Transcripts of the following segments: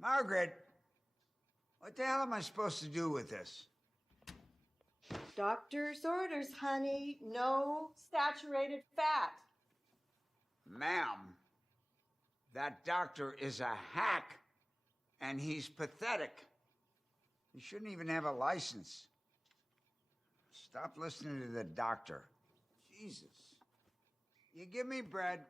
Margaret, what the hell am I supposed to do with this? Doctor's orders, honey. No saturated fat. Ma'am, that doctor is a hack, and he's pathetic. He shouldn't even have a license. Stop listening to the doctor. Jesus. You give me bread.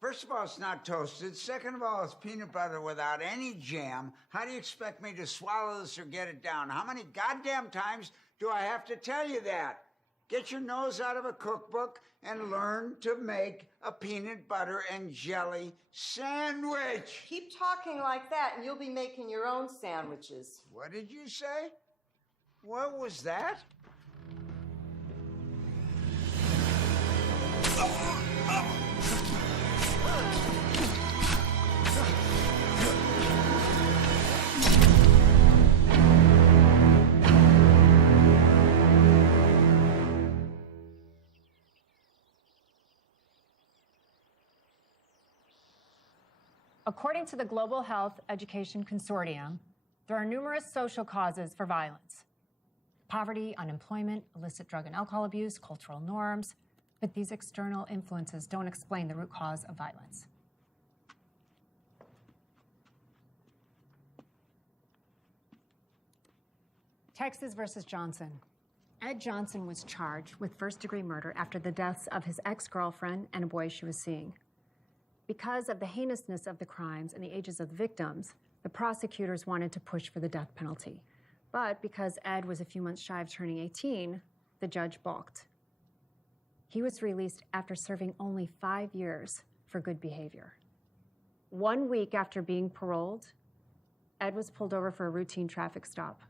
First of all, it's not toasted. Second of all, it's peanut butter without any jam. How do you expect me to swallow this or get it down? How many goddamn times do I have to tell you that? Get your nose out of a cookbook and learn to make a peanut butter and jelly sandwich. Keep talking like that and you'll be making your own sandwiches. What did you say? What was that? According to the Global Health Education Consortium, there are numerous social causes for violence. Poverty, unemployment, illicit drug and alcohol abuse, cultural norms, but these external influences don't explain the root cause of violence. Texas versus Johnson. Ed Johnson was charged with first-degree murder after the deaths of his ex-girlfriend and a boy she was seeing. Because of the heinousness of the crimes and the ages of the victims, the prosecutors wanted to push for the death penalty. But because Ed was a few months shy of turning 18, the judge balked. He was released after serving only 5 years for good behavior. 1 week after being paroled, Ed was pulled over for a routine traffic stop,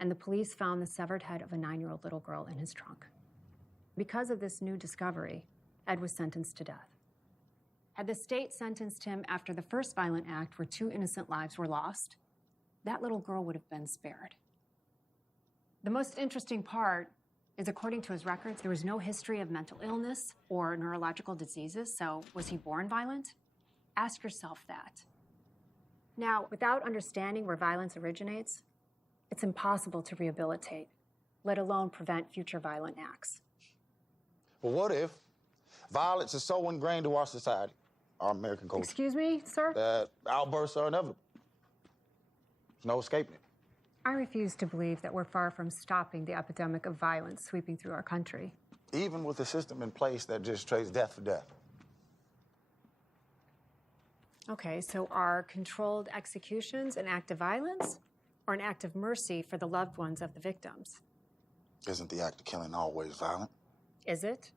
and the police found the severed head of a 9-year-old little girl in his trunk. Because of this new discovery, Ed was sentenced to death. Had the state sentenced him after the first violent act where 2 innocent lives were lost, that little girl would have been spared. The most interesting part is, according to his records, there was no history of mental illness or neurological diseases, so was he born violent? Ask yourself that. Now, without understanding where violence originates, it's impossible to rehabilitate, let alone prevent future violent acts. Well, what if violence is so ingrained to our society, our American culture? Excuse me, sir? That outbursts are inevitable. There's no escaping it. I refuse to believe that we're far from stopping the epidemic of violence sweeping through our country. Even with a system in place that just trades death for death. Okay, so are controlled executions an act of violence or an act of mercy for the loved ones of the victims? Isn't the act of killing always violent? Is it?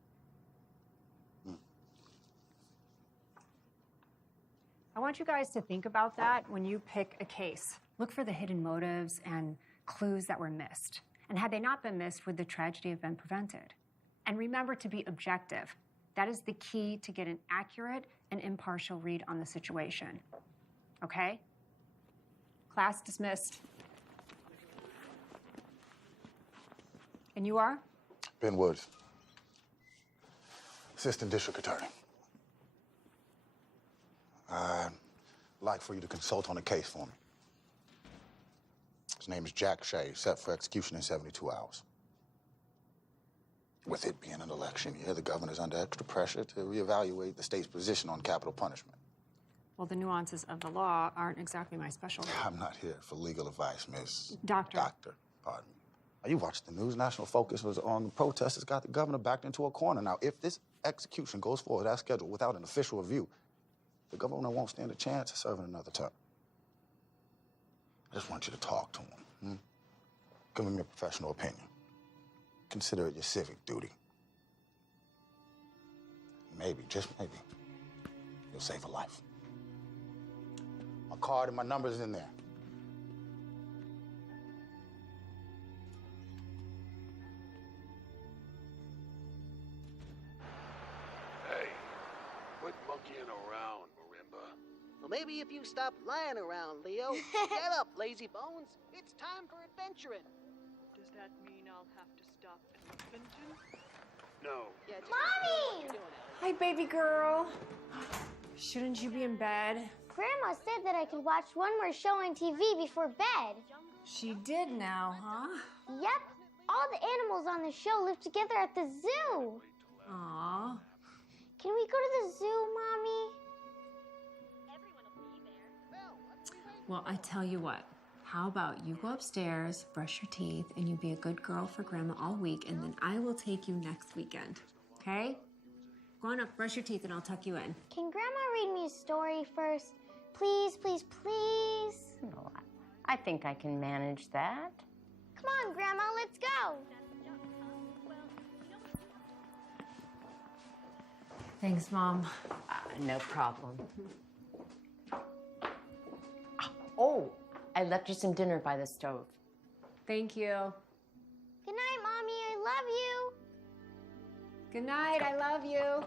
I want you guys to think about that when you pick a case. Look for the hidden motives and clues that were missed. And had they not been missed, would the tragedy have been prevented? And remember to be objective. That is the key to get an accurate and impartial read on the situation. Okay? Class dismissed. And you are? Ben Woods, Assistant District Attorney. I'd like for you to consult on a case for me. His name is Jack Shea, set for execution in 72 hours. With it being an election year, the governor's under extra pressure to reevaluate the state's position on capital punishment. Well, the nuances of the law aren't exactly my specialty. I'm not here for legal advice, Miss... Doctor. Doctor, pardon me. Now, you watched the news. National focus was on the protesters got the governor backed into a corner. Now, if this execution goes forward as scheduled without an official review, the governor won't stand a chance of serving another term. I just want you to talk to him. Give him your professional opinion. Consider it your civic duty. Maybe, just maybe, you'll save a life. My card and my number's in there. Hey, quit monkeying around, Marimba. Well, maybe if you stop lying around, Leo. Get up, lazy bones. It's time for adventuring. Does that mean I'll have to stop elephantine? No. Yeah, Mommy! what you're doing, Hi, baby girl. Shouldn't you be in bed? Grandma said that I could watch one more show on TV before bed. She did now, huh? Yep. All the animals on the show live together at the zoo. Aw. Can we go to the zoo, Mommy? Well, I tell you what. How about you go upstairs, brush your teeth, and you be a good girl for Grandma all week, and then I will take you next weekend. Okay? Go on up, brush your teeth, and I'll tuck you in. Can Grandma read me a story first? Please, please, please. No, I think I can manage that. Come on, Grandma, let's go. Thanks, Mom. No problem. Oh, I left you some dinner by the stove. Thank you. Good night, Mommy. I love you. Good night. I love you.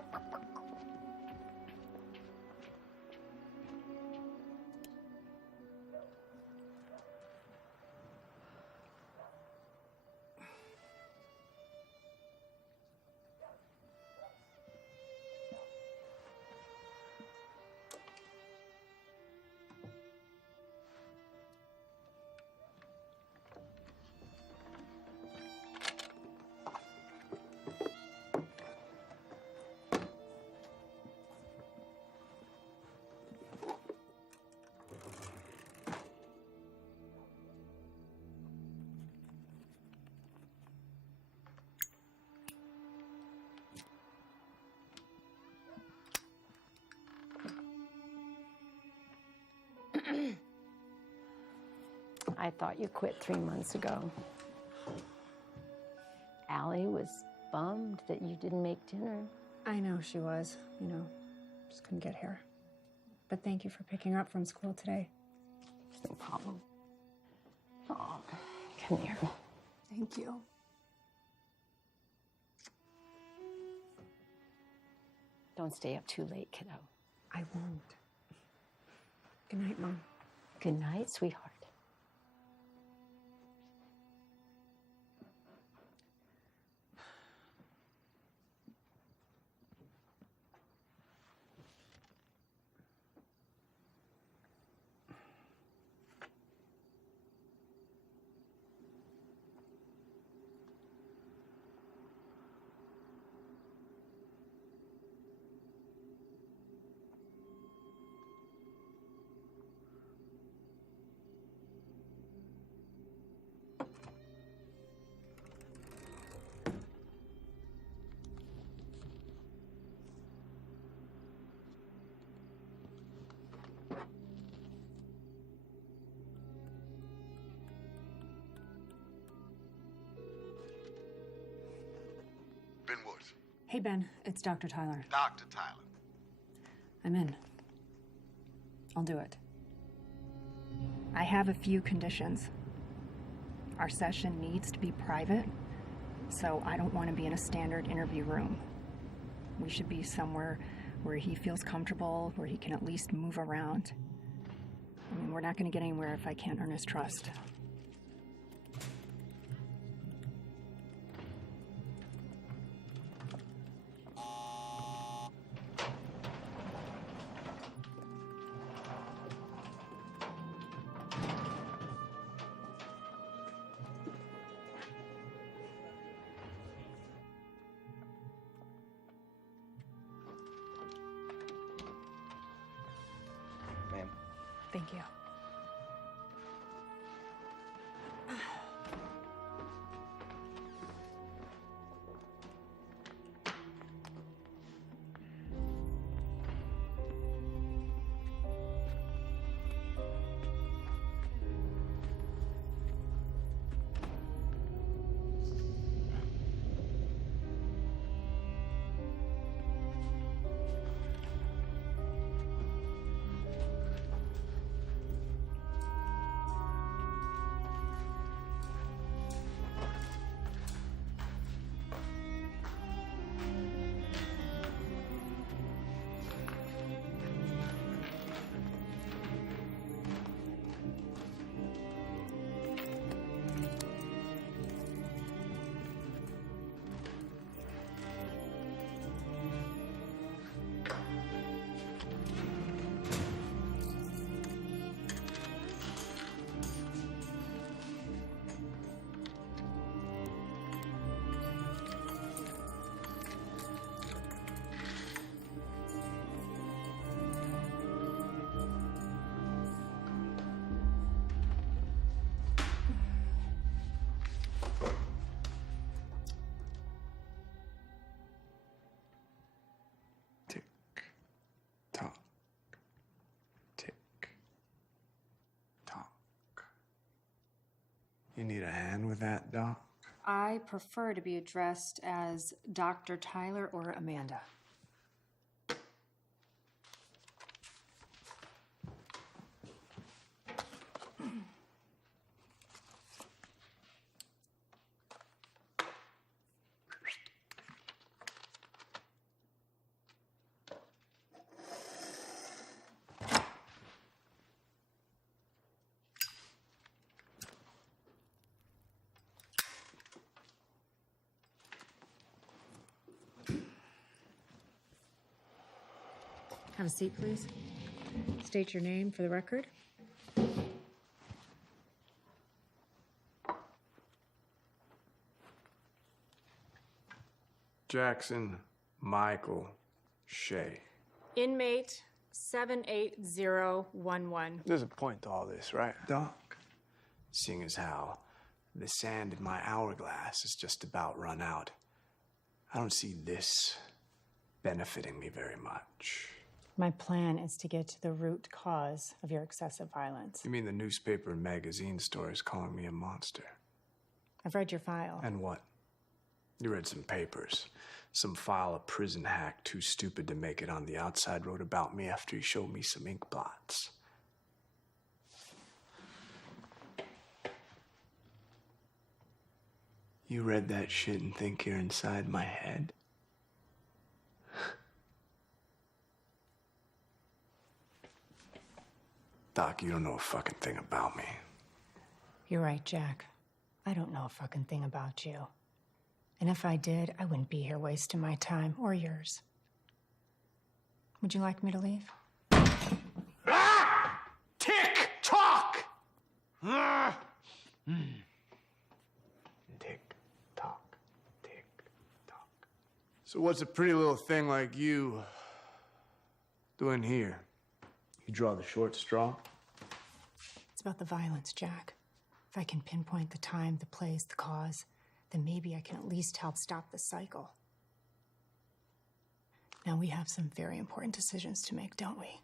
I thought you quit 3 months ago. Allie was bummed that you didn't make dinner. I know she was. Just couldn't get here. But thank you for picking her up from school today. No problem. Oh, come here. Thank you. Don't stay up too late, kiddo. I won't. Good night, Mom. Good night, sweetheart. Ben Woods. Hey, Ben. It's Dr. Tyler. Dr. Tyler. I'm in. I'll do it. I have a few conditions. Our session needs to be private, so I don't want to be in a standard interview room. We should be somewhere where he feels comfortable, where he can at least move around. I mean, we're not going to get anywhere if I can't earn his trust. Ma'am. Thank you. You need a hand with that, Doc? I prefer to be addressed as Dr. Tyler or Amanda. Have a seat, please. State your name for the record. Jackson Michael Shea. Inmate 78011. There's a point to all this, right, Doc? Seeing as how the sand in my hourglass is just about run out, I don't see this benefiting me very much. My plan is to get to the root cause of your excessive violence. You mean the newspaper and magazine stories calling me a monster? I've read your file. And what? You read some papers. Some file a prison hack too stupid to make it on the outside wrote about me after he showed me some ink blots. You read that shit and think you're inside my head? Doc, you don't know a fucking thing about me. You're right, Jack. I don't know a fucking thing about you. And if I did, I wouldn't be here wasting my time or yours. Would you like me to leave? Ah! Tick tock! Ah! Tick tock, tick tock. So what's a pretty little thing like you doing here? You draw the short straw? It's about the violence, Jack. If I can pinpoint the time, the place, the cause, then maybe I can at least help stop the cycle. Now we have some very important decisions to make, don't we?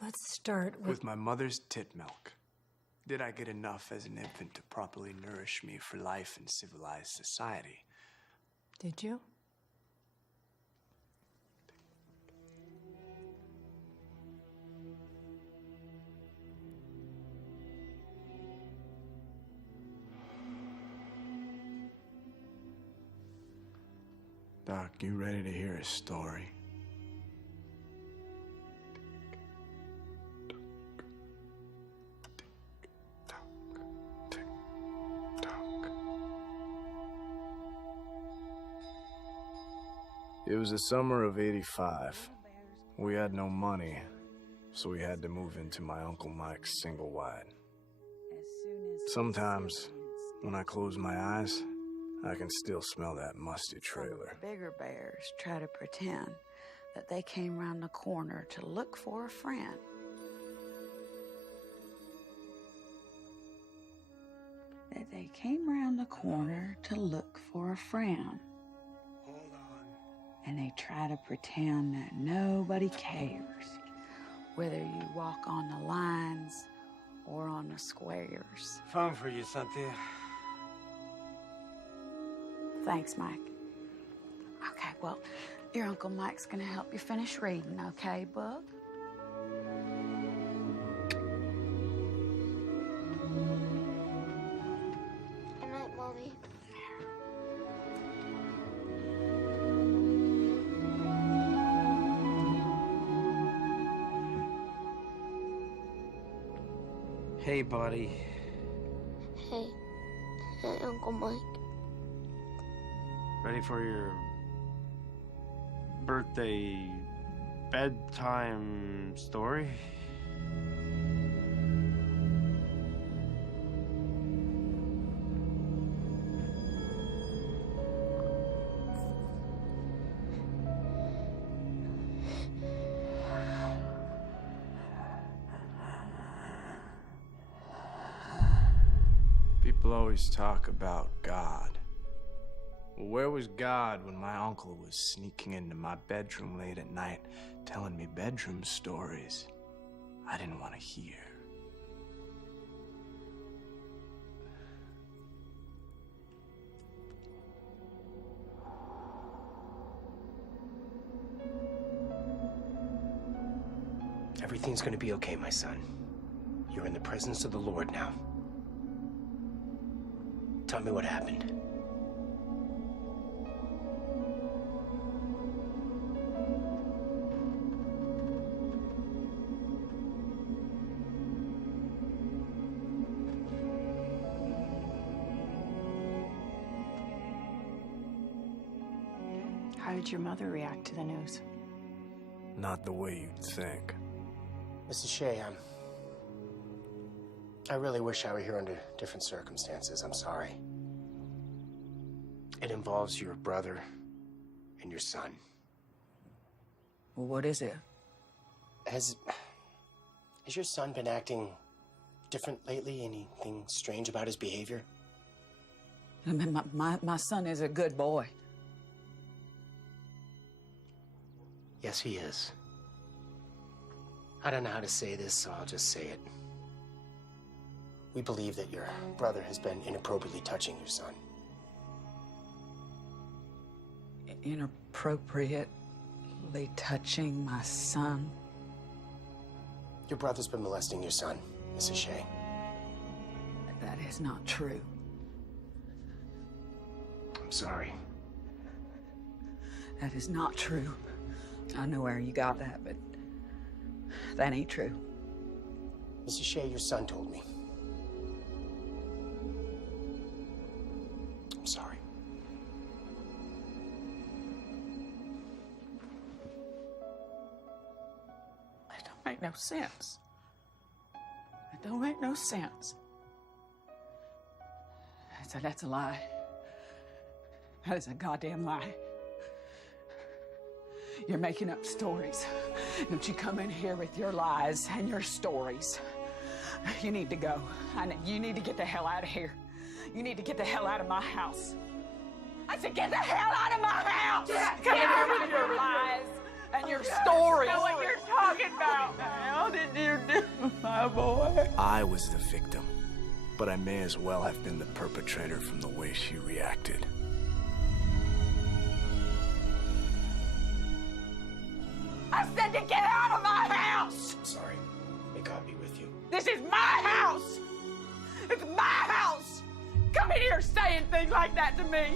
Let's start with my mother's tit milk. Did I get enough as an infant to properly nourish me for life in civilized society? Did you? Doc, you ready to hear a story? It was the summer of '85. We had no money, so we had to move into my Uncle Mike's single wide. Sometimes, when I close my eyes, I can still smell that musty trailer. Bigger bears try to pretend that they came around the corner to look for a friend. That they came around the corner to look for a friend. Hold on. And they try to pretend that nobody cares, whether you walk on the lines or on the squares. Phone for you, Cynthia. Thanks, Mike. Okay, well, your Uncle Mike's gonna help you finish reading, okay, Bug? Good night, Mommy. Hey, buddy. Hey. Hey, Uncle Mike. Ready for your birthday bedtime story? People always talk about God. Well, where was God when my uncle was sneaking into my bedroom late at night, telling me bedroom stories I didn't want to hear? Everything's gonna be okay, my son. You're in the presence of the Lord now. Tell me what happened. How did your mother react to the news? Not the way you'd think. Mrs. Shea, I really wish I were here under different circumstances. I'm sorry. It involves your brother and your son. Well, what is it? Has your son been acting different lately? Anything strange about his behavior? I mean, my son is a good boy. Yes, he is. I don't know how to say this, so I'll just say it. We believe that your brother has been inappropriately touching your son. Inappropriately touching my son? Your brother's been molesting your son, Mrs. Shea. That is not true. I'm sorry. That is not true. I know where you got that, but that ain't true. Mrs. Shea, your son told me. I'm sorry. It don't make no sense. It don't make no sense. That's a lie. That is a goddamn lie. You're making up stories. Don't you come in here with your lies and your stories. You need to go. You need to get the hell out of here. You need to get the hell out of my house. I said, get the hell out of my house! Come in here with your lies and your stories. I don't know what you're talking about. How did you do, my boy? I was the victim, but I may as well have been the perpetrator from the way she reacted. I said to get out of my house! I'm sorry. May God be with you. This is my house! It's my house! Come in here saying things like that to me!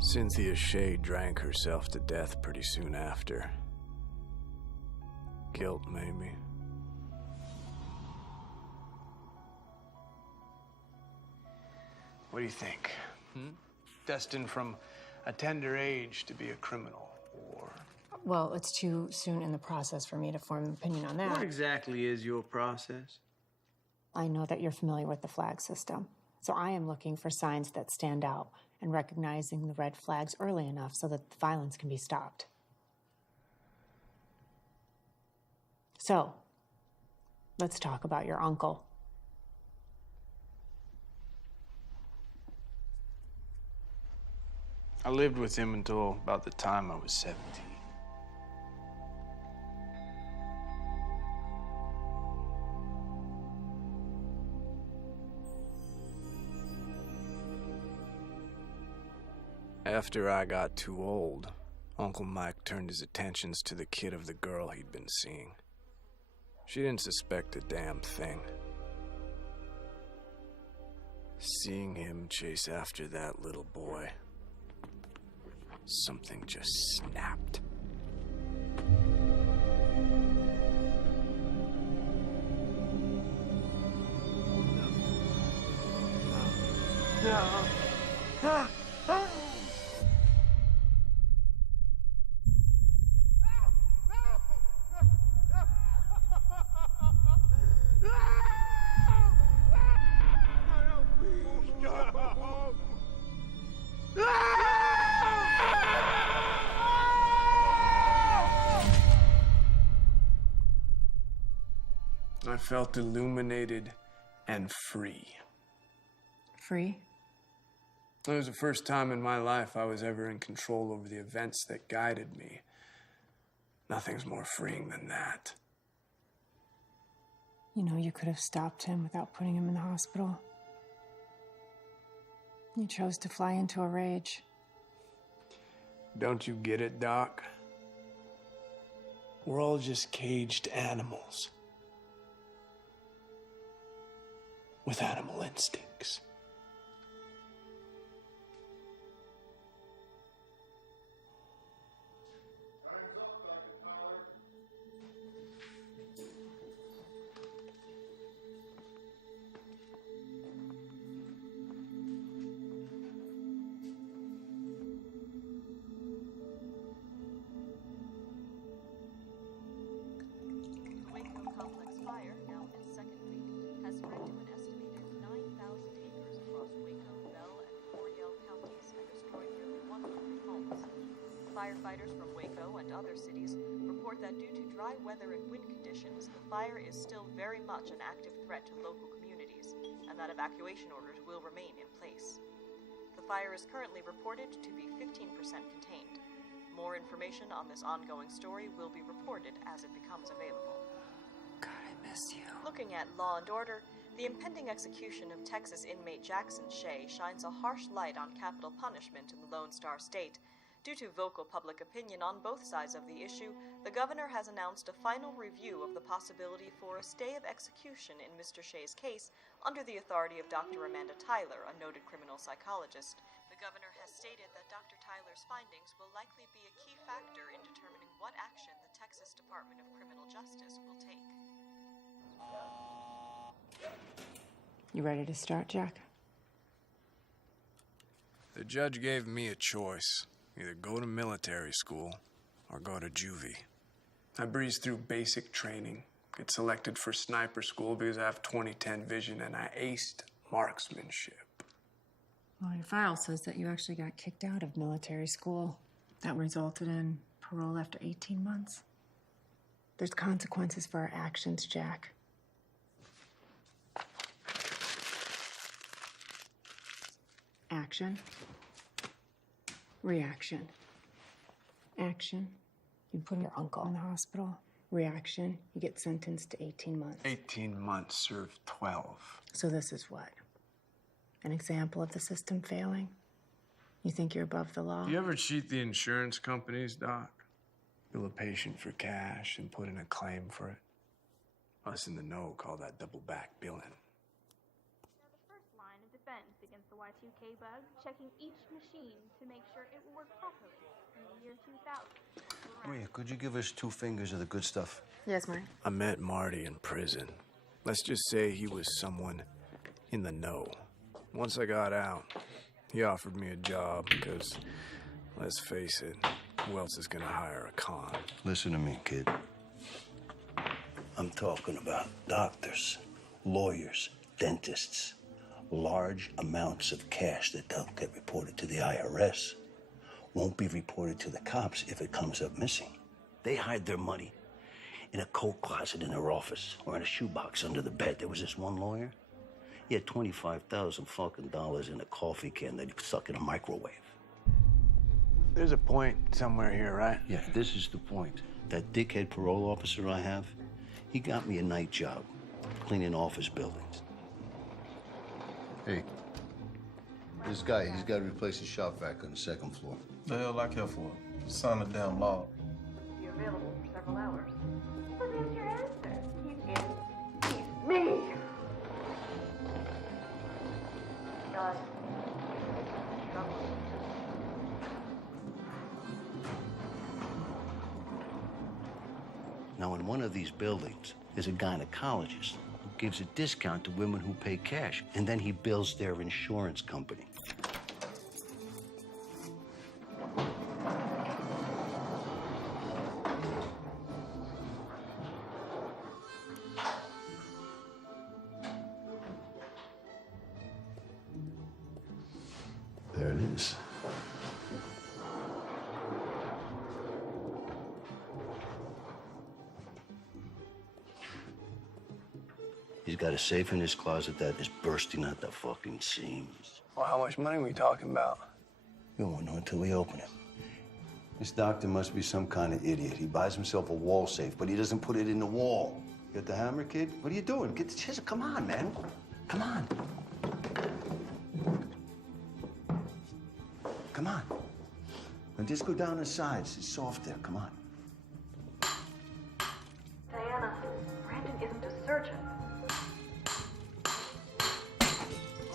Cynthia Shea drank herself to death pretty soon after. Guilt, maybe. What do you think? Destined from a tender age to be a criminal, or... Well, it's too soon in the process for me to form an opinion on that. What exactly is your process? I know that you're familiar with the flag system, so I am looking for signs that stand out and recognizing the red flags early enough so that the violence can be stopped. So, let's talk about your uncle. I lived with him until about the time I was 17. After I got too old, Uncle Mike turned his attentions to the kid of the girl he'd been seeing. She didn't suspect a damn thing. Seeing him chase after that little boy, something just snapped. No. felt illuminated and free. Free? It was the first time in my life I was ever in control over the events that guided me. Nothing's more freeing than that. You know, you could have stopped him without putting him in the hospital. You chose to fly into a rage. Don't you get it, Doc? We're all just caged animals. With animal instincts. Firefighters from Waco and other cities report that due to dry weather and wind conditions, the fire is still very much an active threat to local communities, and that evacuation orders will remain in place. The fire is currently reported to be 15% contained. More information on this ongoing story will be reported as it becomes available. God, I miss you. Looking at law and order, the impending execution of Texas inmate Jackson Shea shines a harsh light on capital punishment in the Lone Star State. Due to vocal public opinion on both sides of the issue, the governor has announced a final review of the possibility for a stay of execution in Mr. Shea's case under the authority of Dr. Amanda Tyler, a noted criminal psychologist. The governor has stated that Dr. Tyler's findings will likely be a key factor in determining what action the Texas Department of Criminal Justice will take. You ready to start, Jack? The judge gave me a choice. Either go to military school or go to juvie. I breezed through basic training, get selected for sniper school because I have 20/10 vision, and I aced marksmanship. Well, your file says that you actually got kicked out of military school. That resulted in parole after 18 months. There's consequences for our actions, Jack. Action. Reaction. Action. You put your uncle in the hospital. Reaction. You get sentenced to 18 months. 18 months, served 12. So this is what? An example of the system failing? You think you're above the law? Do you ever cheat the insurance companies, Doc? Bill a patient for cash and put in a claim for it? Us in the know call that double back billing. Now the first line of defense against the Y2K bug, checking each machine to make sure it will work properly in the year 2000. Maria, could you give us 2 fingers of the good stuff? Yes, Marty. I met Marty in prison. Let's just say he was someone in the know. Once I got out, he offered me a job because, let's face it, who else is gonna hire a con? Listen to me, kid. I'm talking about doctors, lawyers, dentists. Large amounts of cash that don't get reported to the IRS won't be reported to the cops if it comes up missing. They hide their money in a coat closet in their office or in a shoebox under the bed. There was this one lawyer. He had $25,000 in a coffee can that he stuck in a microwave. There's a point somewhere here, right? Yeah, this is the point. That dickhead parole officer I have, he got me a night job cleaning office buildings. Hey, this guy, he's got to replace his shop vac on the 2nd floor. The hell I care for? Sign the damn law. Be available for several hours. So there's your answer. He's in. He's me. God. Now, in one of these buildings, there's a gynecologist who gives a discount to women who pay cash, and then he bills their insurance company. There it is. got a safe in his closet that is bursting at the fucking seams. Well, how much money are we talking about? We won't know until we open it. This doctor must be some kind of idiot. He buys himself a wall safe, but he doesn't put it in the wall. Got the hammer, kid? What are you doing? Get the chisel. Come on, man. Come on. Come on. Now just go down the sides. It's soft there. Come on. Diana, Brandon isn't a surgeon.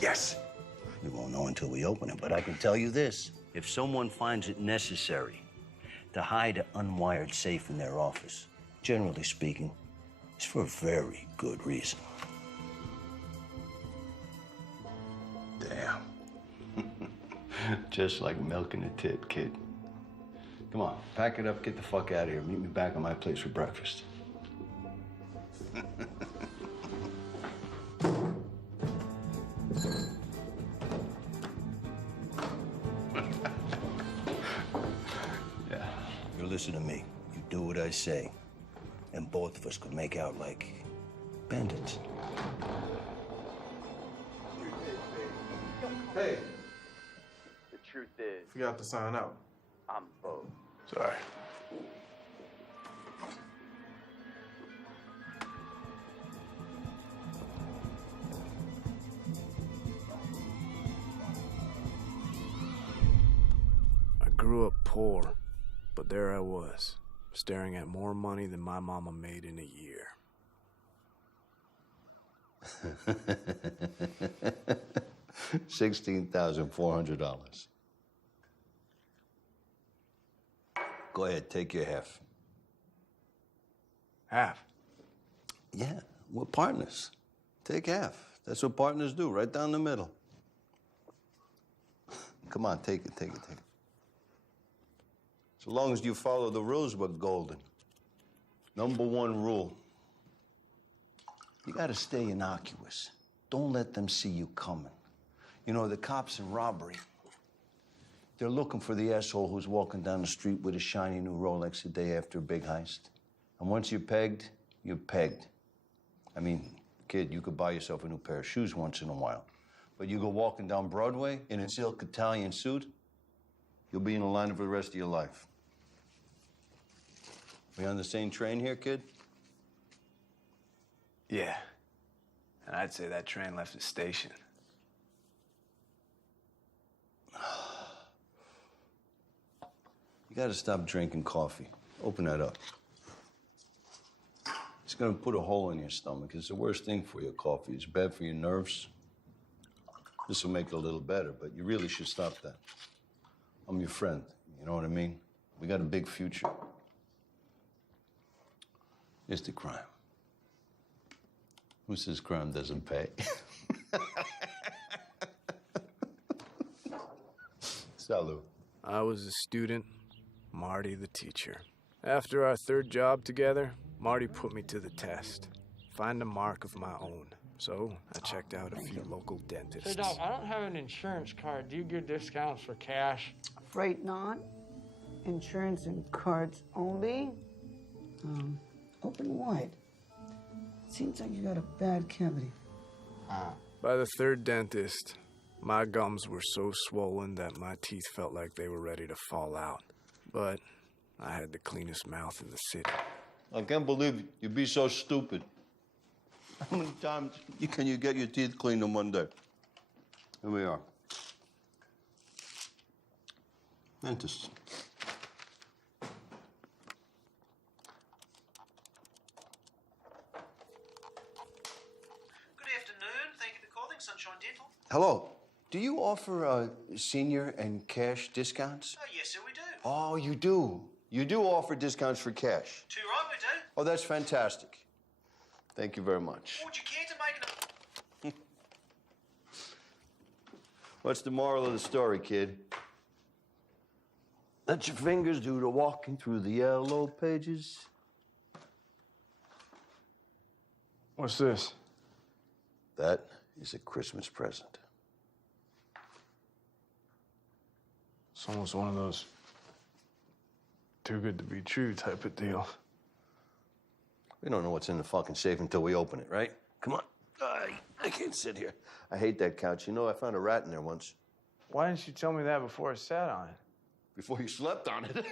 Yes. We won't know until we open it, but I can tell you this. If someone finds it necessary to hide an unwired safe in their office, generally speaking, it's for a very good reason. Damn. Just like milking a tit, kid. Come on, pack it up, get the fuck out of here. Meet me back at my place for breakfast. Yeah. You listen to me. You do what I say. And both of us could make out like bandits. Hey, The truth is, forgot to sign out. I'm both. Sorry. I grew up poor, but there I was, staring at more money than my mama made in a year. $16,400. Go ahead, take your half. Half? Yeah, we're partners. Take half. That's what partners do, right down the middle. Come on, take it, take it, take it. So long as you follow the rules, we're golden. Number one rule. You gotta stay innocuous. Don't let them see you coming. You know, the cops in robbery, they're looking for the asshole who's walking down the street with a shiny new Rolex the day after a big heist. And once you're pegged, you're pegged. I mean, kid, you could buy yourself a new pair of shoes once in a while. But you go walking down Broadway in a silk Italian suit, you'll be in a line for the rest of your life. We on the same train here, kid? Yeah. And I'd say that train left the station. You gotta stop drinking coffee. Open that up. It's gonna put a hole in your stomach. It's the worst thing for your coffee. It's bad for your nerves. This will make it a little better, but you really should stop that. I'm your friend, you know what I mean? We got a big future. It's the crime. Who says crime doesn't pay? Salud. I was a student, Marty the teacher. After our third job together, Marty put me to the test. Find a mark of my own. So I checked out a few local dentists. Say, Doc, I don't have an insurance card. Do you give discounts for cash? Afraid not. Insurance and cards only. Open wide. Seems like you got a bad cavity. By the third dentist, my gums were so swollen that my teeth felt like they were ready to fall out. But I had the cleanest mouth in the city. I can't believe you'd be so stupid. How many times can you get your teeth cleaned in one day? Here we are. Dentist. Good afternoon. Thank you for calling Sunshine Dental. Hello. Do you offer senior and cash discounts? Oh, yes, sir, we do. Oh, you do? You do offer discounts for cash? Too right, we do. Oh, that's fantastic. Thank you very much. Would you care to make an... What's the moral of the story, kid? Let your fingers do the walking through the yellow pages. What's this? That is a Christmas present. It's almost one of those too good to be true type of deal. We don't know what's in the fucking safe until we open it, right? Come on. I can't sit here. I hate that couch. You know, I found a rat in there once. Why didn't you tell me that before I sat on it? Before you slept on it.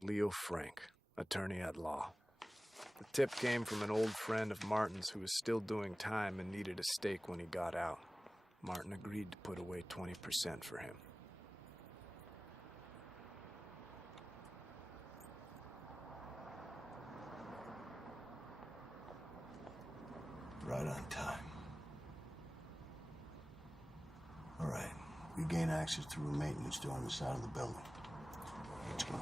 Leo Frank, attorney at law. The tip came from an old friend of Martin's who was still doing time and needed a stake when he got out. Martin agreed to put away 20% for him. Right on time. All right. We gain access through a maintenance door on the side of the building. Let's go.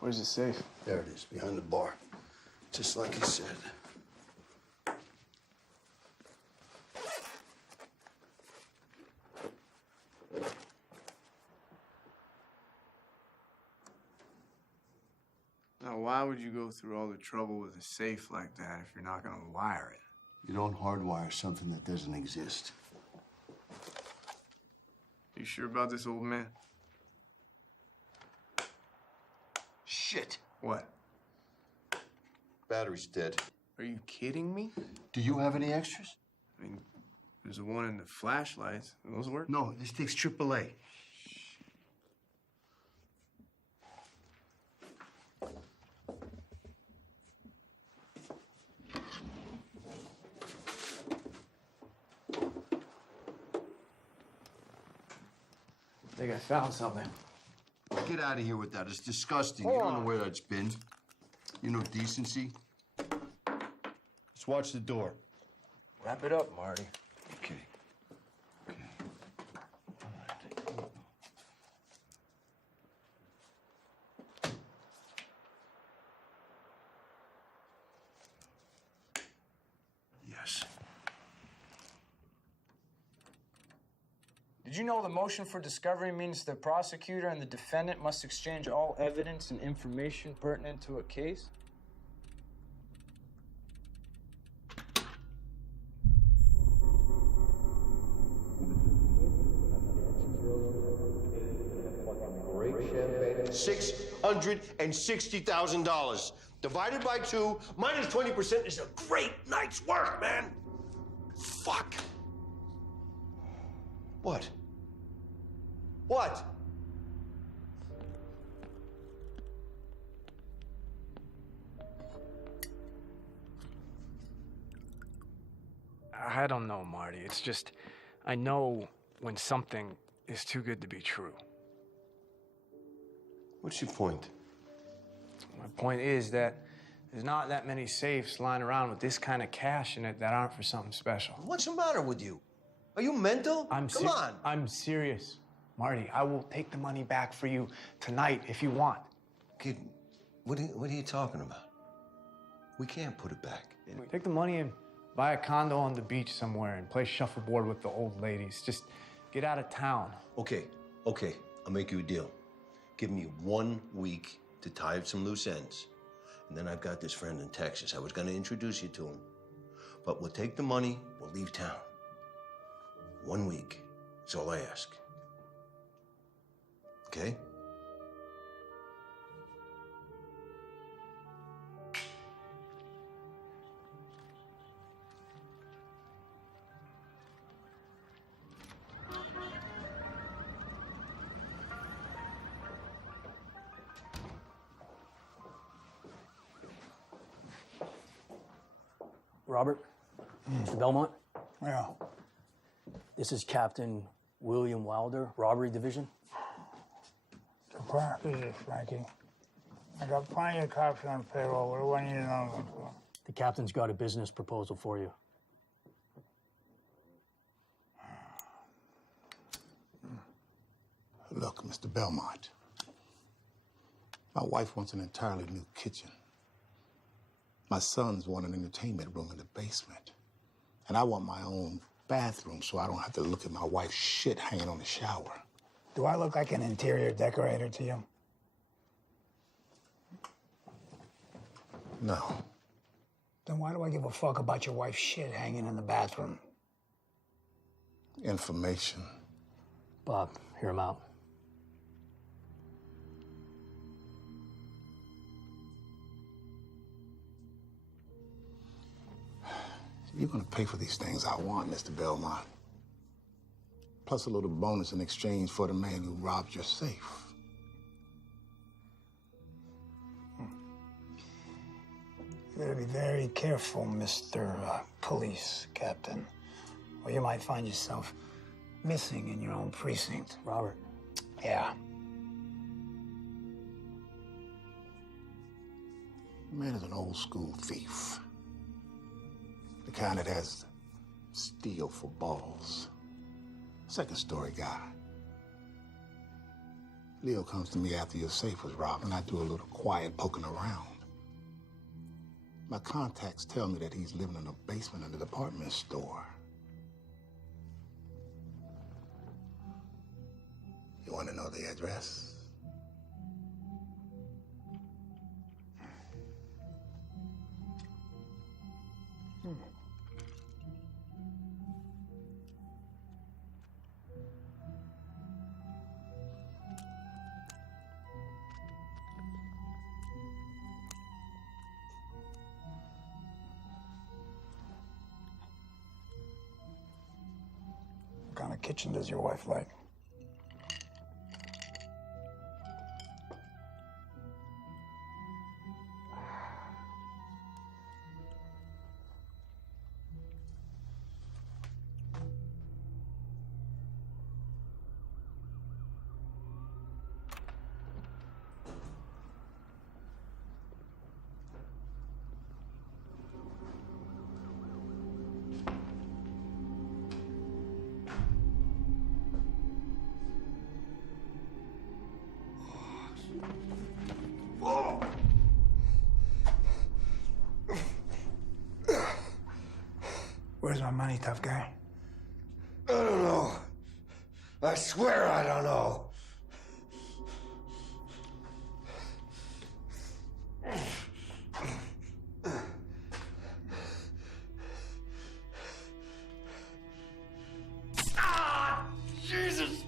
Where's the safe? There it is, behind the bar. Just like he said. Now, why would you go through all the trouble with a safe like that if you're not gonna wire it? You don't hardwire something that doesn't exist. You sure about this, old man? Shit. What? Battery's dead. Are you kidding me? Do you have any extras? I mean, there's the one in the flashlights. Do those work? No, this takes AAA. I think I found something. Get out of here with that. It's disgusting. You don't know where that's been. You know decency. Let's watch the door. Wrap it up, Marty. Okay. Yes. Did you know the motion for discovery means the prosecutor and the defendant must exchange all evidence and information pertinent to a case? $660,000 divided by 2 minus 20% is a great night's work, man. Fuck. What? What? I don't know, Marty. It's just, I know when something is too good to be true. What's your point? My point is that there's not that many safes lying around with this kind of cash in it that aren't for something special. What's the matter with you? Are you mental? Come on. I'm serious. Marty, I will take the money back for you tonight if you want. Kid, what are you talking about? We can't put it back. Take the money and buy a condo on the beach somewhere and play shuffleboard with the old ladies. Just get out of town. Okay. I'll make you a deal. Give me 1 week to tie up some loose ends. And then I've got this friend in Texas. I was gonna introduce you to him. But we'll take the money, we'll leave town. 1 week, that's all I ask. Okay? Robert? Mr. Belmont? Yeah. This is Captain William Wilder, Robbery Division. Surprise, this is Frankie. I got plenty of cops on payroll. What do I need another one for? The captain's got a business proposal for you. Look, Mr. Belmont, my wife wants an entirely new kitchen. My sons want an entertainment room in the basement. And I want my own bathroom so I don't have to look at my wife's shit hanging on the shower. Do I look like an interior decorator to you? No. Then why do I give a fuck about your wife's shit hanging in the bathroom? Information. Bob, hear him out. You're gonna pay for these things I want, Mr. Belmont. Plus a little bonus in exchange for the man who robbed your safe. You better be very careful, Mr. Police Captain, or you might find yourself missing in your own precinct. Robert. Yeah. The man is an old school thief. The kind that has steel for balls. Second story guy. Leo comes to me after your safe was robbed, and I do a little quiet poking around. My contacts tell me that he's living in a basement in the department store. You want to know the address? What kind of kitchen does your wife like? Where's my money, tough guy? I don't know. I swear I don't know. Ah, Jesus!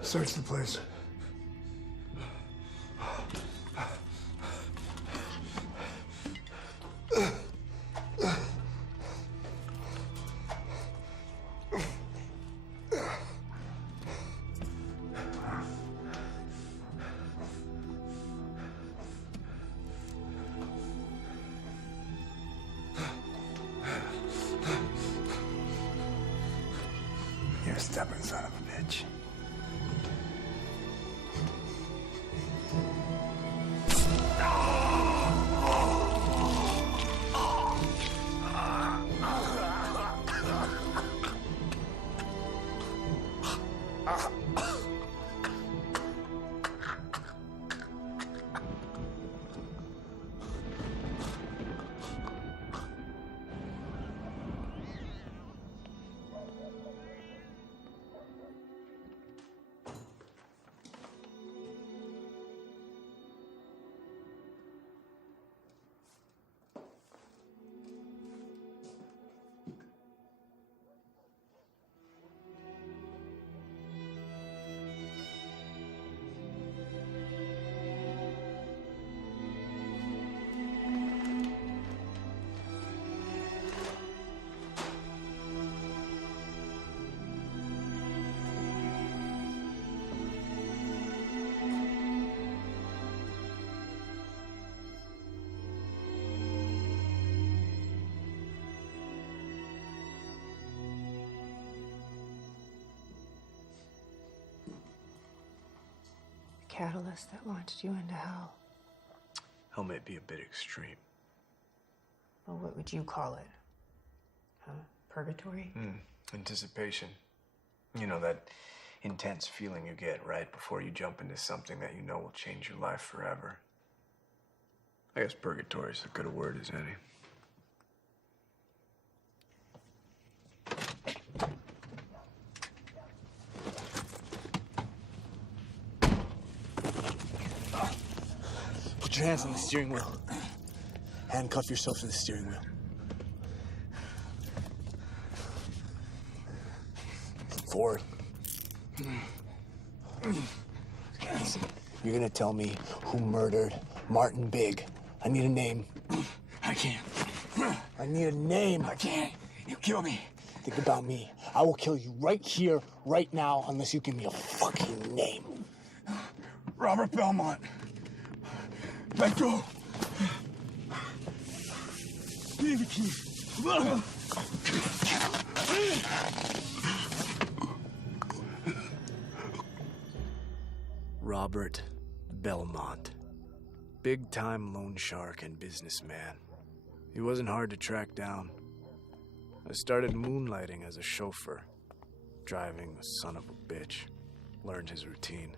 Search the place. You're a stubborn son of a bitch. Catalyst that launched you into hell. Hell may be a bit extreme. Well, what would you call it? Purgatory? Anticipation. You know, that intense feeling you get right before you jump into something that you know will change your life forever. I guess purgatory is as good a word as any. your hands on the steering wheel. Handcuff yourself to the steering wheel. Forward. You're gonna tell me who murdered Martin Big. I need a name. I can't. I need a name. I can't. You kill me. Think about me. I will kill you right here, right now, unless you give me a fucking name. Robert Belmont. Let go. Give it to me. Robert Belmont. Big-time loan shark and businessman. He wasn't hard to track down. I started moonlighting as a chauffeur, driving the son of a bitch. Learned his routine.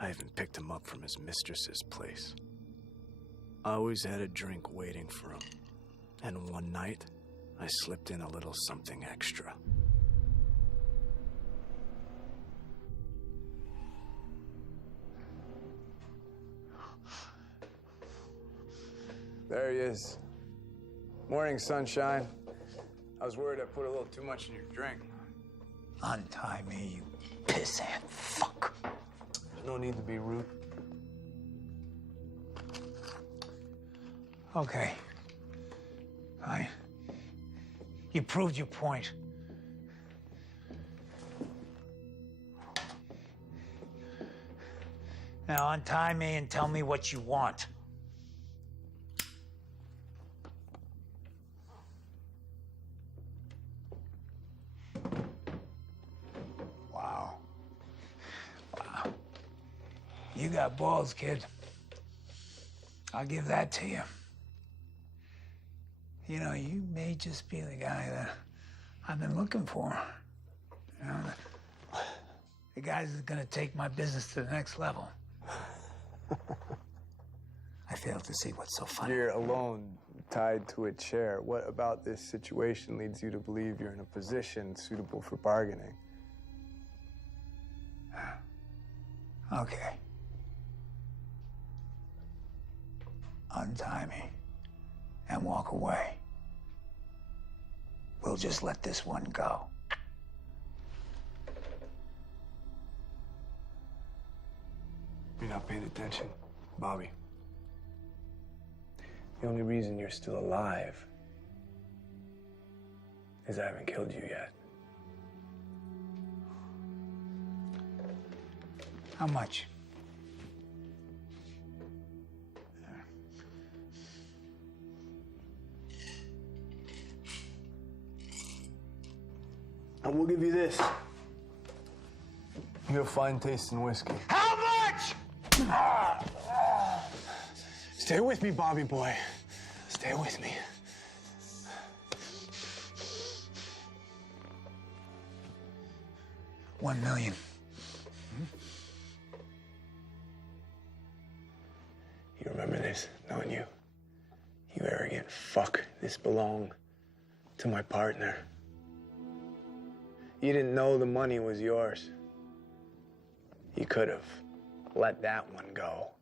I even picked him up from his mistress's place. I always had a drink waiting for him. And one night, I slipped in a little something extra. There he is. Morning, sunshine. I was worried I put a little too much in your drink. Untie me, you pissant fuck. There's no need to be rude. Okay. Fine. You proved your point. Now untie me and tell me what you want. Wow. Wow. You got balls, kid. I'll give that to you. You know, you may just be the guy that I've been looking for. You know, the guy that's gonna take my business to the next level. I fail to see what's so funny. You're alone, tied to a chair. What about this situation leads you to believe you're in a position suitable for bargaining? Okay. Untie me and walk away. We'll just let this one go. You're not paying attention, Bobby. The only reason you're still alive is I haven't killed you yet. How much? I will give you this. You have a fine taste in whiskey. How much? Stay with me, Bobby boy. Stay with me. $1 million. You remember this, don't you? You arrogant fuck. This belonged to my partner. You didn't know the money was yours. You could have let that one go.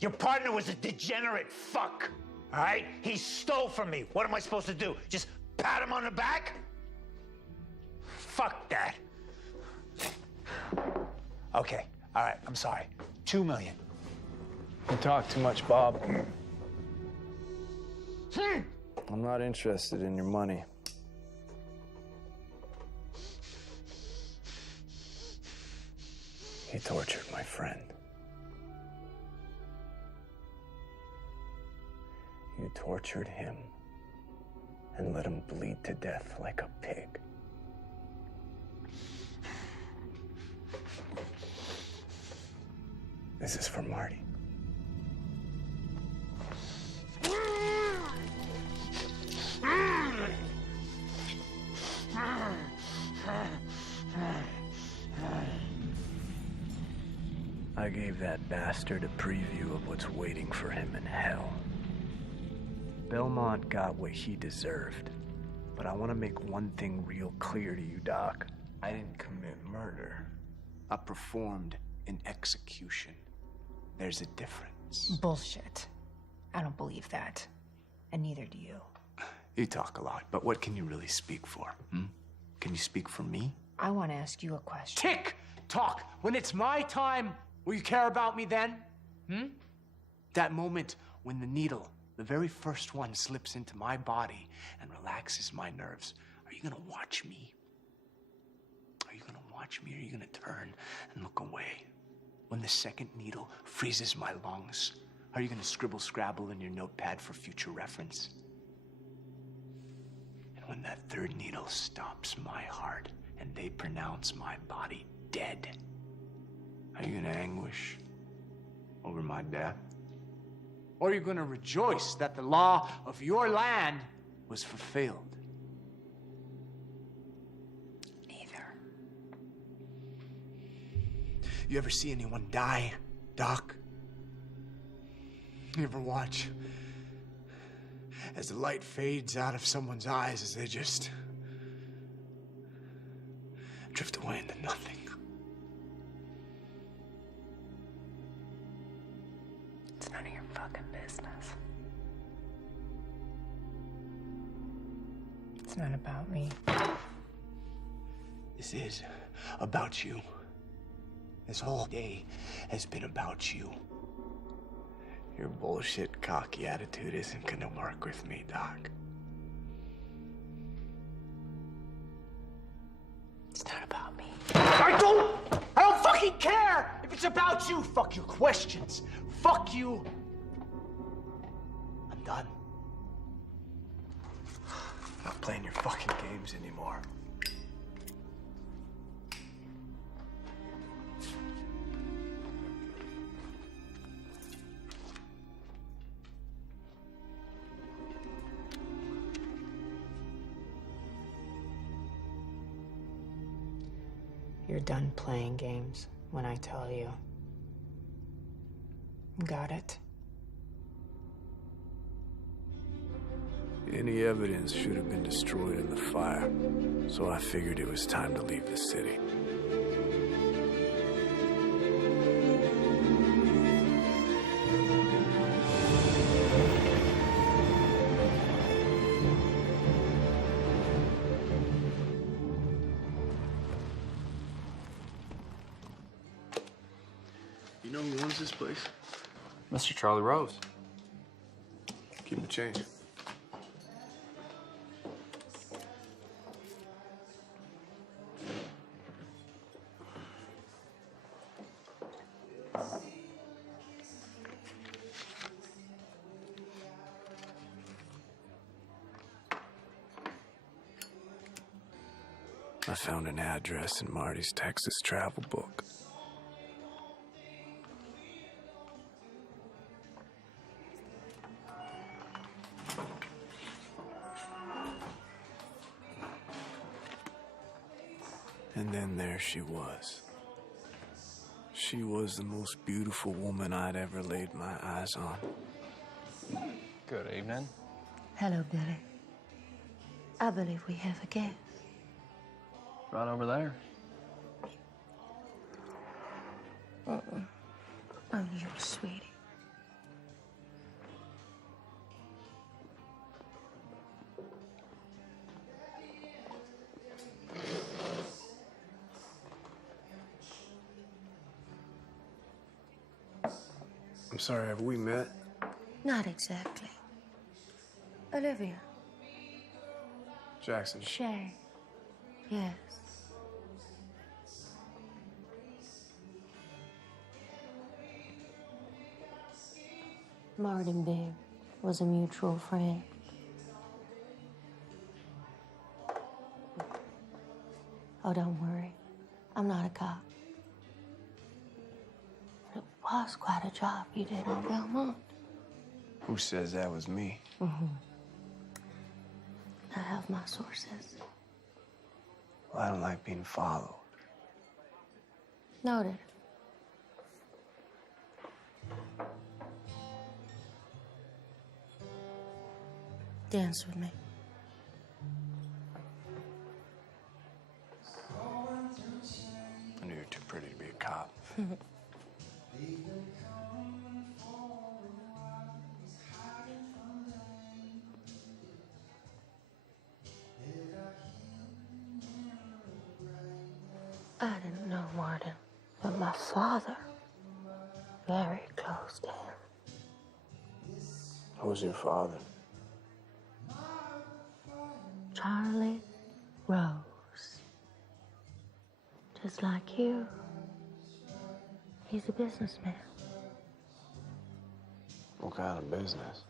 Your partner was a degenerate fuck, all right? He stole from me. What am I supposed to do? Just pat him on the back? Fuck that. Okay, all right, I'm sorry. $2 million. You talk too much, Bob. I'm not interested in your money. You tortured my friend. You tortured him and let him bleed to death like a pig. This is for Marty. I gave that bastard a preview of what's waiting for him in hell. Belmont got what he deserved, but I want to make one thing real clear to you, Doc. I didn't commit murder. I performed an execution. There's a difference. evidence. Bullshit. I don't believe that. And neither do you. You talk a lot, but what can you really speak for? Can you speak for me? I want to ask you a question. Tick tock. When it's my time, will you care about me then? That moment when the needle, the very first one, slips into my body and relaxes my nerves. Are you gonna watch me? Are you gonna watch me, or are you gonna turn and look away? When the second needle freezes my lungs, are you gonna scribble scrabble in your notepad for future reference? And when that third needle stops my heart and they pronounce my body dead, are you gonna anguish over my death? Or are you gonna rejoice that the law of your land was fulfilled? Neither. You ever see anyone die, Doc? You ever watch as the light fades out of someone's eyes as they just drift away into nothing? It's none of your fucking business. It's not about me. This is about you. This whole day has been about you. Your bullshit, cocky attitude isn't gonna work with me, Doc. It's not about me. I don't fucking care if it's about you. Fuck your questions. Fuck you. I'm done. I'm not playing your fucking games anymore. You're done playing games when I tell you. Got it? Any evidence should have been destroyed in the fire, so I figured it was time to leave the city. You know who owns this place? Mr. Charlie Rose. Keep the change. I found an address in Marty's Texas travel book. And then there she was. She was the most beautiful woman I'd ever laid my eyes on. Good evening. Hello, Billy. I believe we have a guest. Right over there. Oh, you sweetie. I'm sorry, have we met? Not exactly. Olivia. Jackson. Shay. Yes. Martin Big was a mutual friend. Oh, don't worry. I'm not a cop. It was quite a job you did on Belmont. Who says that was me? I have my sources. Well, I don't like being followed. Noted. Dance with me. I knew you were too pretty to be a cop. Warden, but my father, very close to him. Who's your father? Charlie Rose. Just like you. He's a businessman. What kind of business?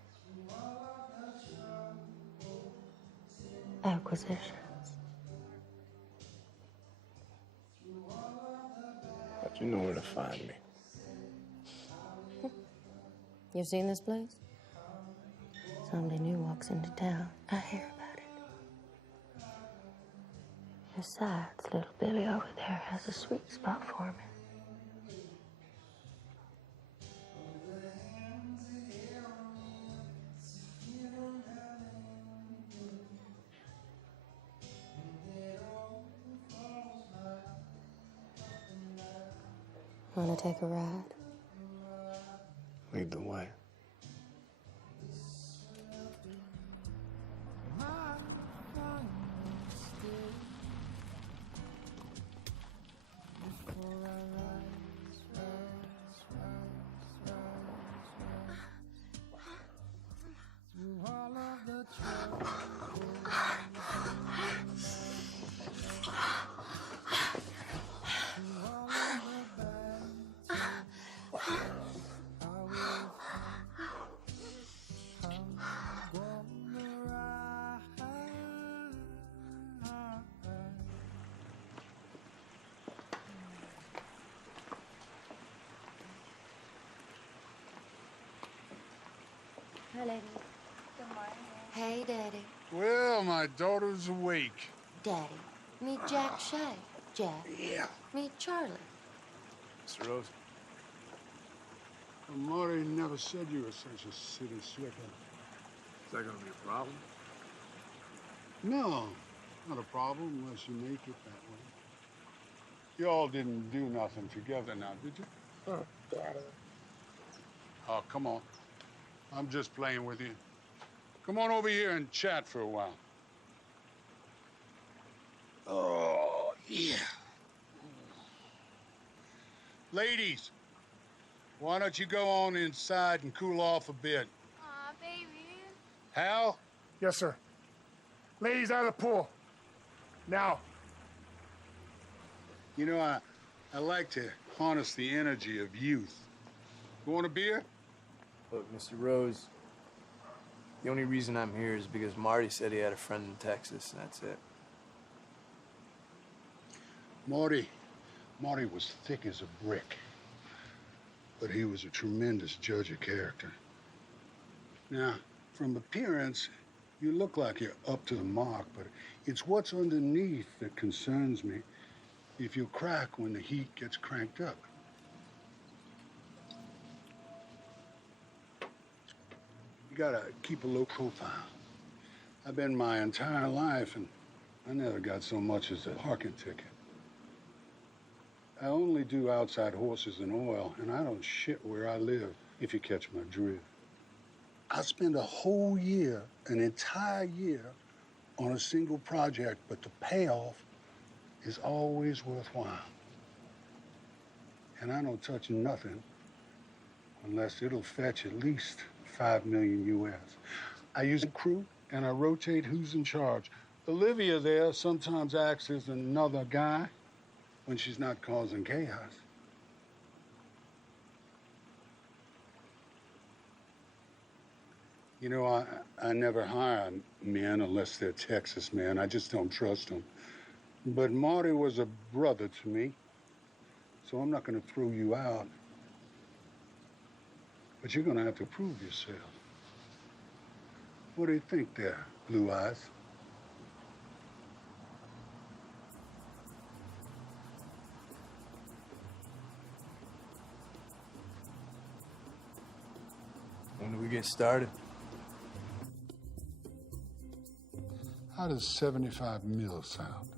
Acquisitions. But you know where to find me. You've seen this place? Somebody new walks into town. I hear about it. Besides, little Billy over there has a sweet spot for me. Want to take a ride? Lead the way. Hi, ladies. Good morning. Hey, Daddy. Well, my daughter's awake. Daddy, meet Jack Shea. Jack. Yeah. Meet Charlie. Mr. Rose. Well, Marty never said you were such a city slicker. Is that gonna be a problem? No, not a problem unless you make it that way. You all didn't do nothing together now, did you? Oh, Daddy. Oh, come on. I'm just playing with you. Come on over here and chat for a while. Oh, yeah. Ladies, why don't you go on inside and cool off a bit? Aw, baby. Hal? Yes, sir. Ladies out of the pool. Now. You know, I like to harness the energy of youth. You want a beer? Look, Mr. Rose, the only reason I'm here is because Marty said he had a friend in Texas, and that's it. Marty was thick as a brick, but he was a tremendous judge of character. Now, from appearance, you look like you're up to the mark, but it's what's underneath that concerns me. If you crack when the heat gets cranked up. You gotta keep a low profile. I've been my entire life, and I never got so much as a parking ticket. I only do outside horses and oil, and I don't shit where I live, if you catch my drift. I spend a whole year, an entire year, on a single project, but the payoff is always worthwhile. And I don't touch nothing unless it'll fetch at least $5 million US. I use a crew and I rotate who's in charge. Olivia there sometimes acts as another guy when she's not causing chaos. You know, I never hire men unless they're Texas men. I just don't trust them. But Marty was a brother to me, so I'm not going to throw you out. But you're going to have to prove yourself. What do you think there, Blue Eyes? When do we get started? How does 75 mil sound?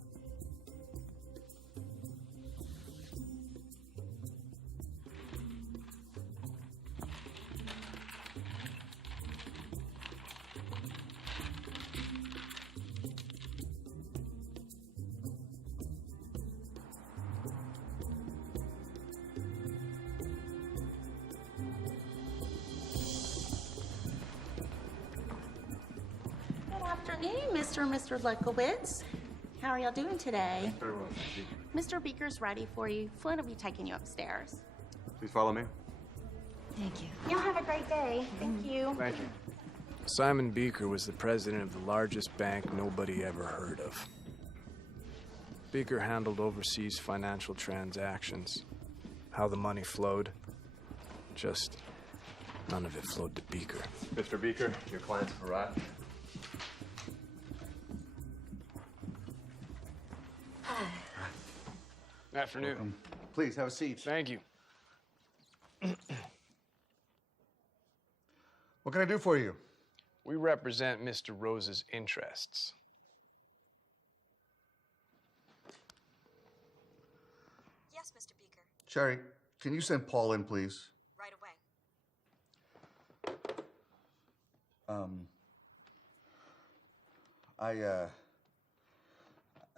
afternoon, Mr. and Mr. Lukowitz. How are y'all doing today? Very well, thank you. Mr. Beaker's ready for you. Flynn will be taking you upstairs. Please follow me. Thank you. Y'all have a great day. Thank you. Thank you. Simon Beaker was the president of the largest bank nobody ever heard of. Beaker handled overseas financial transactions. How the money flowed, just none of it flowed to Beaker. Mr. Beaker, your clients have arrived. Afternoon. Please have a seat. Thank you. What can I do for you? We represent Mr. Rose's interests. Yes, Mr. Beaker. Sherry, can you send Paul in, please? Right away.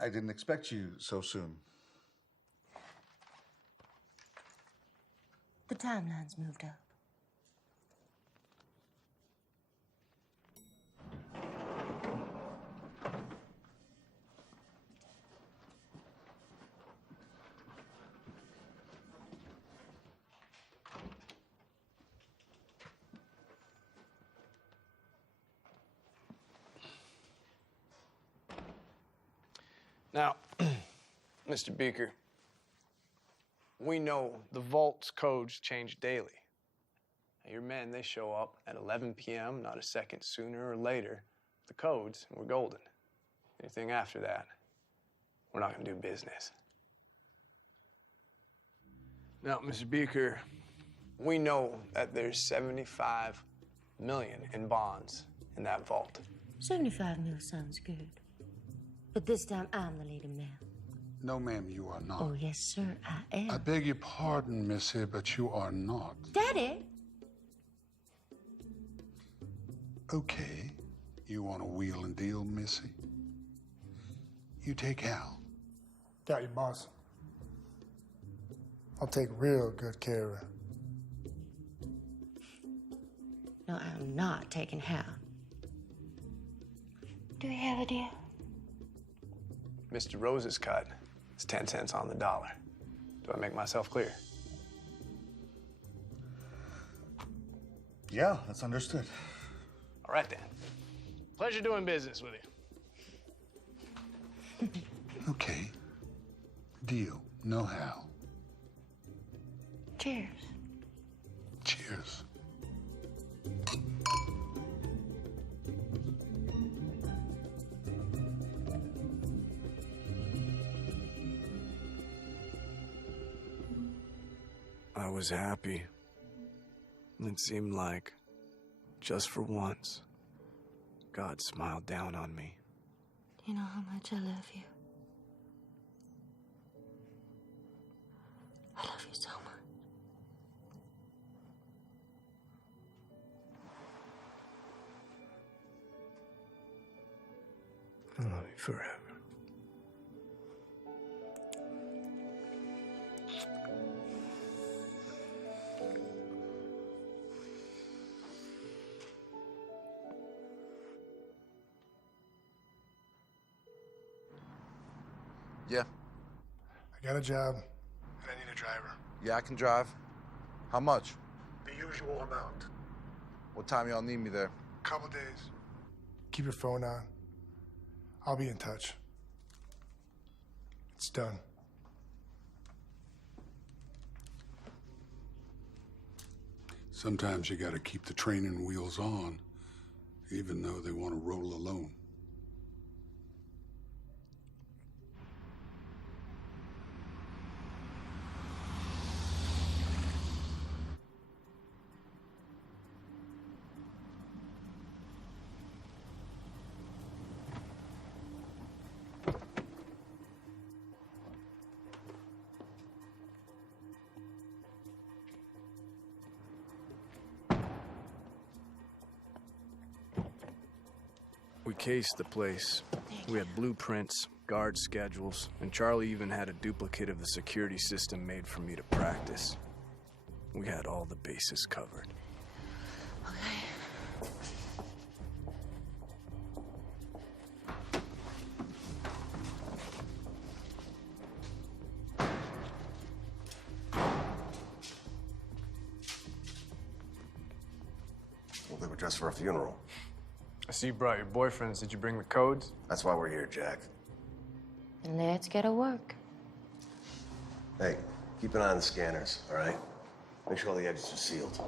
I didn't expect you so soon. The timeline's moved up. Now, Mr. Beaker, we know the vault's codes change daily. Now, your men, they show up at 11 p.m., not a second sooner or later. The codes, and we're golden. Anything after that, we're not gonna do business. Now, Mr. Beaker, we know that there's 75 million in bonds in that vault. 75 mil sounds good. But this time I'm the leading man. No, ma'am, you are not. Oh, yes, sir, I am. I beg your pardon, Missy, but you are not. Daddy! Okay. You want a wheel and deal, Missy? You take Hal. Got you, boss. I'll take real good care of him. No, I'm not taking Hal. Do we have a deal? Mr. Rose's cut is 10 cents on the dollar. Do I make myself clear? Yeah, that's understood. All right, then. Pleasure doing business with you. Okay. Deal. No Hal. Cheers. Cheers. I was happy. It seemed like, just for once, God smiled down on me. You know how much I love you. I love you so much. I love you forever. Yeah. I got a job, and I need a driver. Yeah, I can drive. How much? The usual amount. What time y'all need me there? Couple days. Keep your phone on. I'll be in touch. It's done. Sometimes you gotta keep the training wheels on, even though they want to roll alone. We cased the place. We had blueprints, guard schedules, and Charlie even had a duplicate of the security system made for me to practice. We had all the bases covered. Well, they were dressed for a funeral. I see you brought your boyfriends. Did you bring the codes? That's why we're here, Jack. Let's get to work. Hey, keep an eye on the scanners, all right? Make sure all the exits are sealed.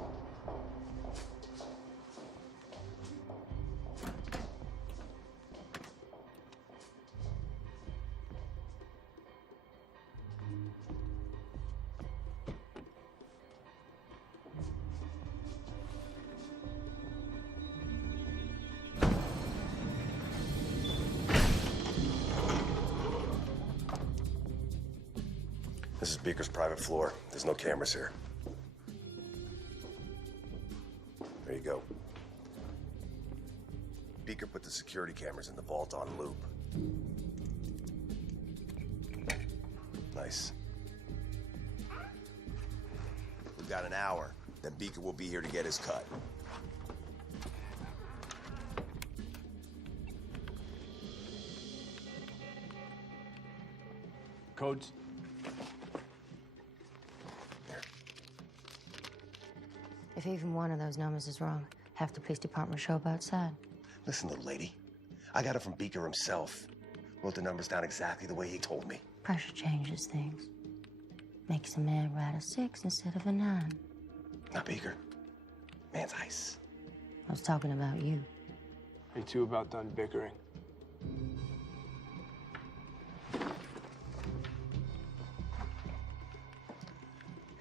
This is Beaker's private floor. There's no cameras here. There you go. Beaker put the security cameras in the vault on loop. Nice. We've got an hour, then Beaker will be here to get his cut. Codes? If even one of those numbers is wrong, half the police department will show up outside. Listen, little lady. I got it from Beaker himself. Wrote the numbers down exactly the way he told me. Pressure changes things. Makes a man write a 6 instead of a 9. Not Beaker. Man's ice. I was talking about you. Are you two about done bickering?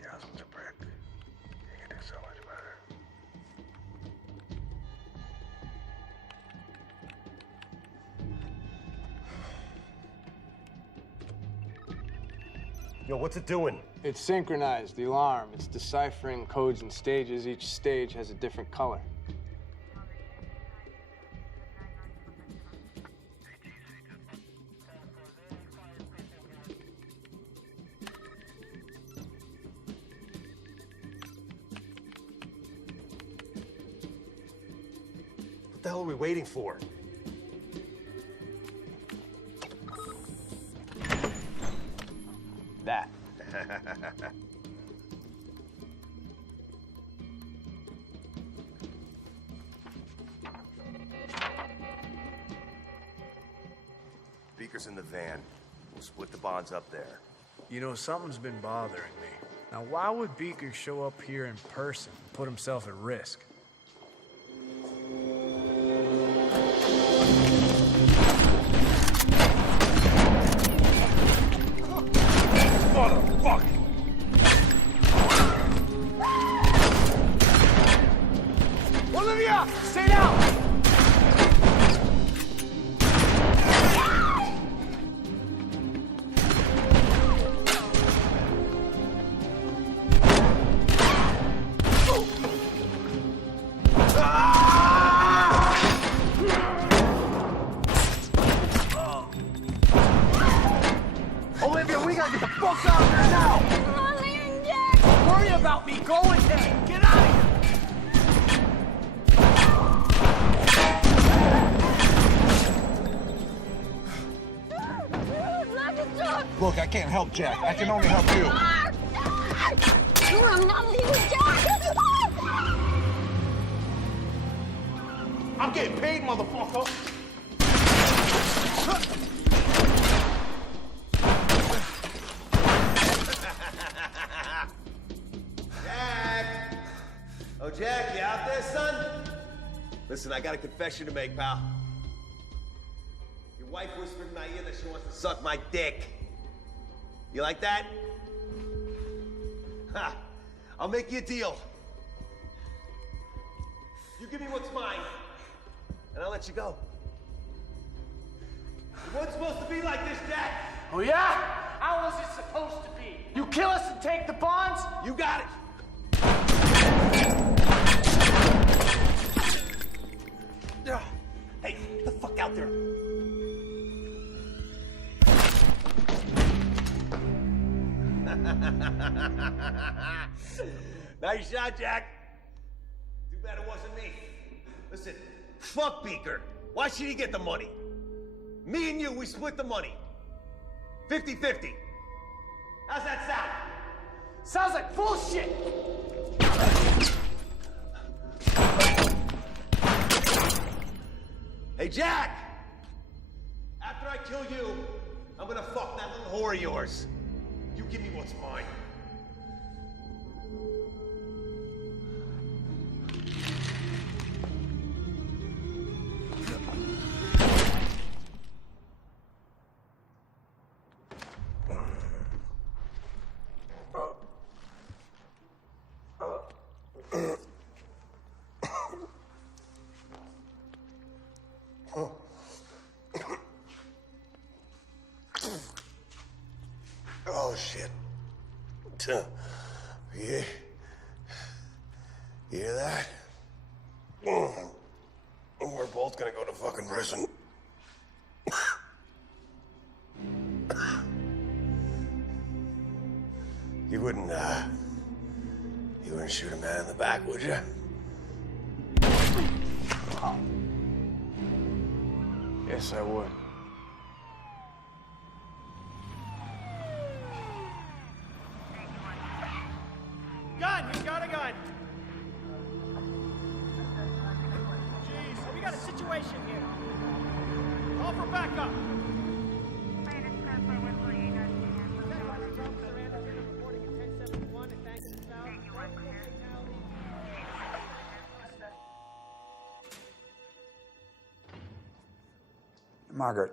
Your husband's a prick. You can do so much better. Yo, what's it doing? It's synchronized, the alarm. It's deciphering codes and stages. Each stage has a different color. What the hell are we waiting for? That. Beaker's in the van. We'll split the bonds up there. You know, something's been bothering me. Now, why would Beaker show up here in person, put himself at risk? Motherfucker! Olivia, stay down! Olivia, we gotta get the fuck out of here now! Don't worry about me. Go with him. Get out of here! Look, I can't help Jack. I can only help you. I'm getting paid, motherfucker. Jack! Oh, Jack, you out there, son? Listen, I got a confession to make, pal. Your wife whispered in my ear that she wants to suck my dick. You like that? Ha! I'll make you a deal. You give me what's mine, and I'll let you go. It wasn't supposed to be like this, Jack. Oh, yeah? How was it supposed to be? You kill us and take the bonds? You got it. Hey, get the fuck out there. Nice shot, Jack. Too bad it wasn't me. Listen, fuck Beaker. Why should he get the money? Me and you, we split the money. 50-50. How's that sound? Sounds like bullshit! Jack! After I kill you, I'm gonna fuck that little whore of yours. You give me what's mine. Oh, shit. Yeah. You hear that? We're both gonna go to fucking prison. You wouldn't shoot a man in the back, would you? Yes, I would. Gun! He's got a gun! Jeez, we got a situation here. Call for backup! Margaret,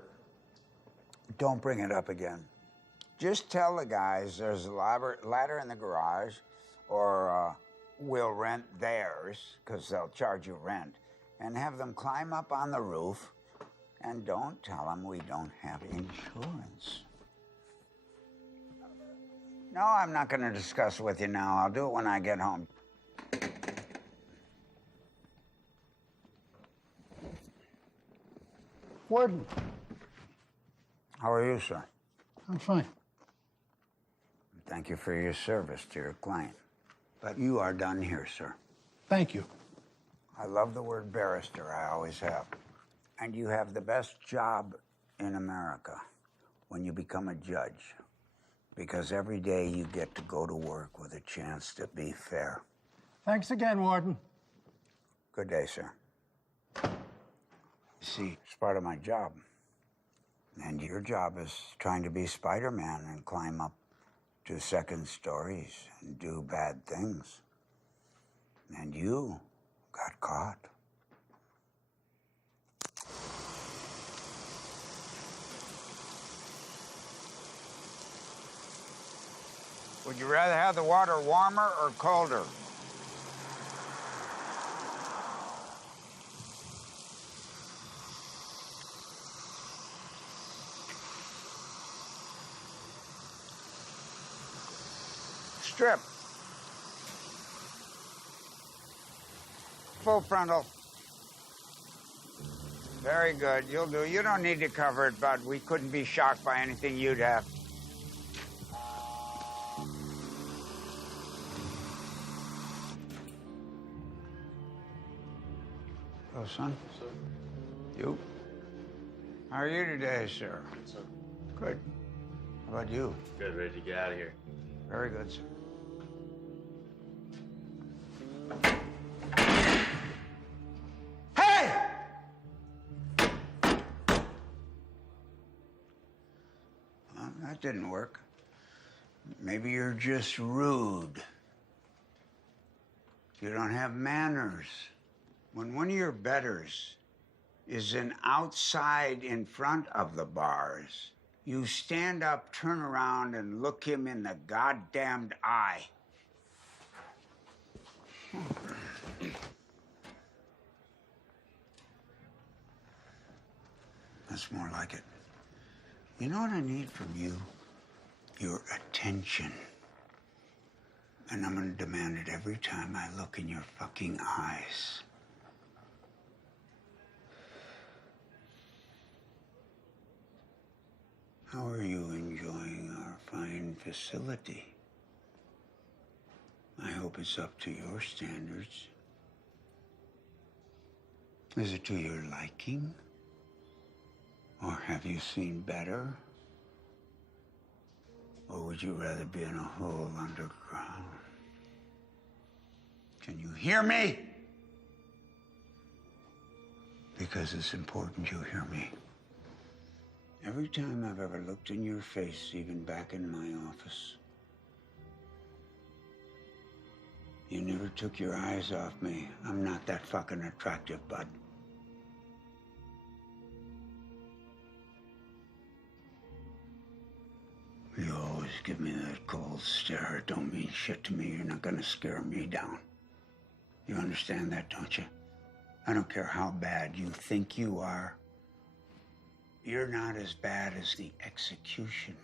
don't bring it up again. Just tell the guys there's a ladder in the garage, or we'll rent theirs, because they'll charge you rent, and have them climb up on the roof, and don't tell them we don't have insurance. No, I'm not going to discuss it with you now. I'll do it when I get home. Warden. How are you, sir? I'm fine. Thank you for your service to your client. But you are done here, sir. Thank you. I love the word barrister. I always have. And you have the best job in America when you become a judge. Because every day you get to go to work with a chance to be fair. Thanks again, Warden. Good day, sir. See, it's part of my job. And your job is trying to be Spider-Man and climb up to second stories and do bad things. And you got caught. Would you rather have the water warmer or colder? Strip. Full frontal. Very good. You'll do. You don't need to cover it, bud. We couldn't be shocked by anything you'd have. Hello, son. Sir. You? How are you today, sir? Good, sir. Good. How about you? Good, ready to get out of here. Very good, sir. Hey! Well, that didn't work. Maybe you're just rude. You don't have manners. When one of your betters is outside in front of the bars, you stand up, turn around, and look him in the goddamned eye. That's more like it. You know what I need from you? Your attention. And I'm gonna demand it every time I look in your fucking eyes. How are you enjoying our fine facility? I hope it's up to your standards. Is it to your liking? Or have you seen better? Or would you rather be in a hole underground? Can you hear me? Because it's important you hear me. Every time I've ever looked in your face, even back in my office, you never took your eyes off me. I'm not that fucking attractive, bud. You always give me that cold stare. It don't mean shit to me. You're not gonna scare me down. You understand that, don't you? I don't care how bad you think you are. You're not as bad as the executioner.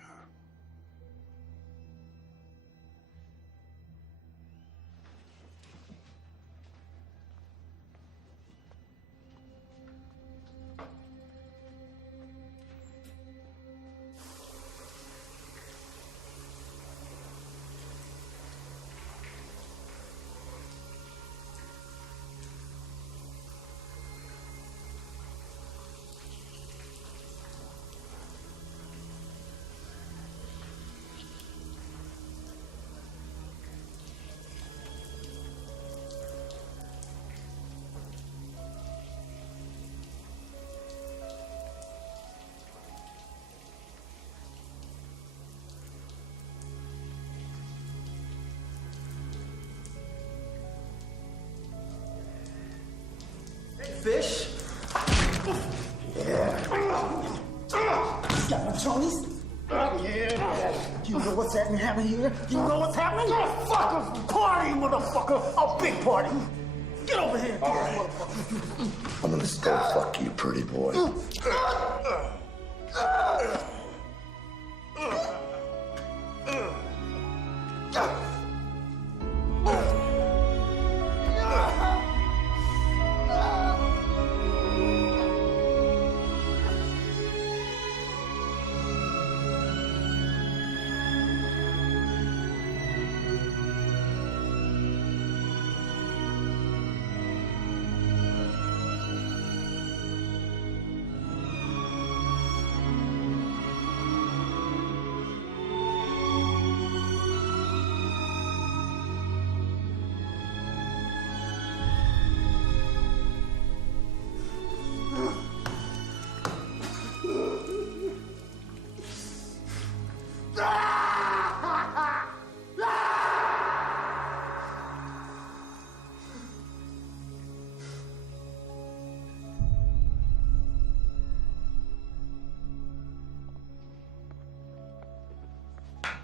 Fish? Yeah. Got my Tony's? Yeah. You know what's happening here? You know what's happening? Fuck a party, motherfucker! A big party! Get over here! All right. I'm gonna still fuck you, pretty boy.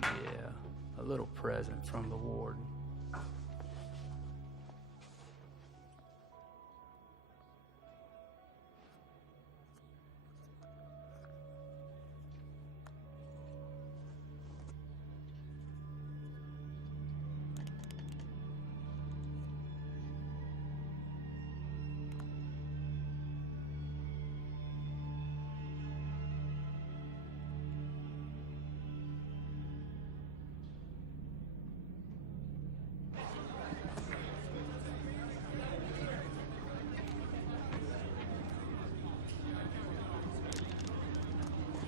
Yeah, a little present from the warden.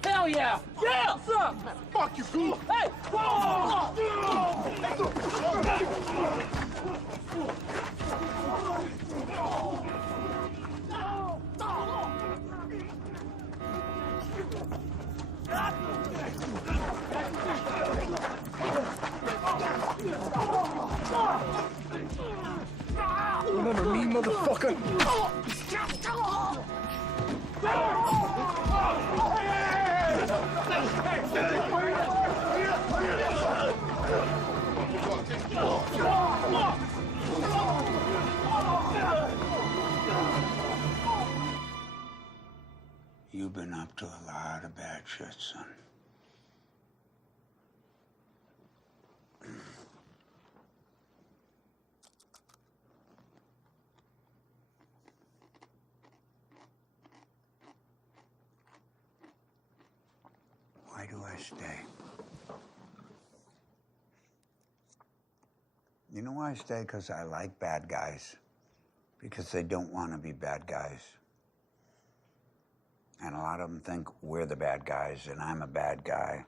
Hell yeah! Yeah! What's up? Fuck you, fool! Hey! Whoa! Remember me, motherfucker? You've been up to a lot of bad shit, son. Why do I stay? You know why I stay? Because I like bad guys. Because they don't want to be bad guys. And a lot of them think we're the bad guys and I'm a bad guy.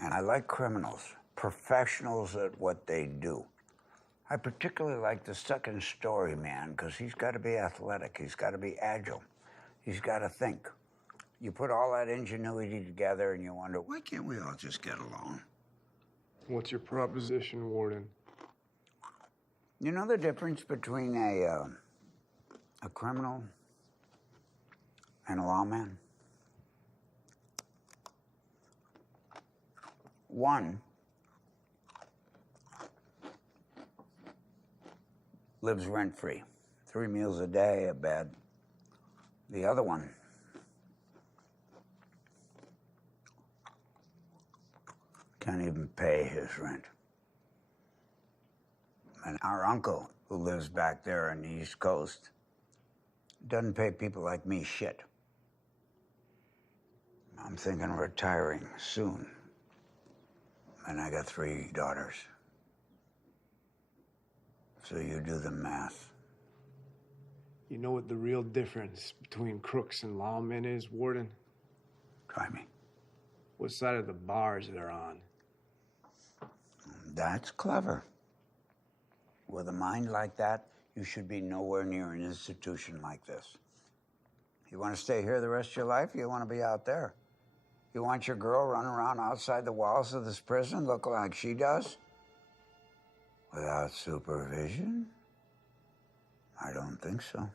And I like criminals, professionals at what they do. I particularly like the second story man because he's got to be athletic. He's got to be agile. He's got to think. You put all that ingenuity together and you wonder, why can't we all just get along? What's your proposition, Warden? You know the difference between a criminal and a lawman? One lives rent-free, 3 meals a day, a bed. The other one can't even pay his rent. And our uncle, who lives back there on the East Coast, doesn't pay people like me shit. I'm thinking of retiring soon. And I got 3 daughters. So you do the math. You know what the real difference between crooks and lawmen is, Warden? Try me. What side of the bars they're on. That's clever. With a mind like that, you should be nowhere near an institution like this. You want to stay here the rest of your life, or you want to be out there? You want your girl running around outside the walls of this prison looking like she does? Without supervision? I don't think so.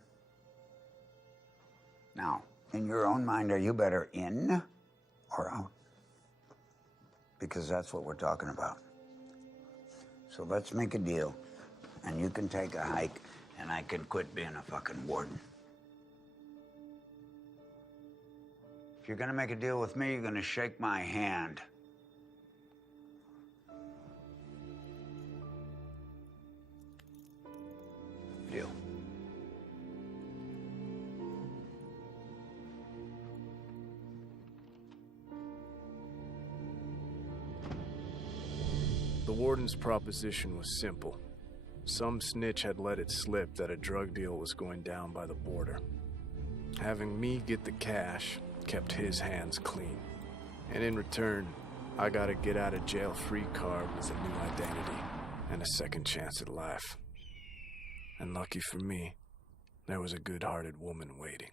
Now, in your own mind, are you better in or out? Because that's what we're talking about. So let's make a deal, and you can take a hike, and I can quit being a fucking warden. If you're gonna make a deal with me, you're gonna shake my hand. Deal. The warden's proposition was simple. Some snitch had let it slip that a drug deal was going down by the border. Having me get the cash kept his hands clean. And in return, I got a get-out-of-jail-free card with a new identity and a second chance at life. And lucky for me, there was a good-hearted woman waiting.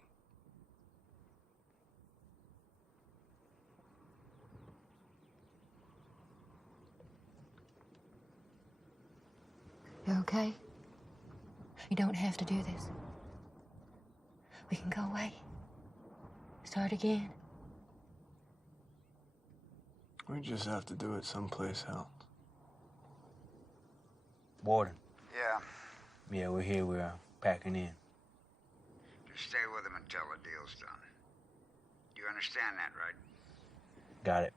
You okay? You don't have to do this. We can go away. Start again. We just have to do it someplace else. Warden. Yeah. Yeah, we're here. We're packing in. Just stay with him until the deal's done. You understand that, right? Got it.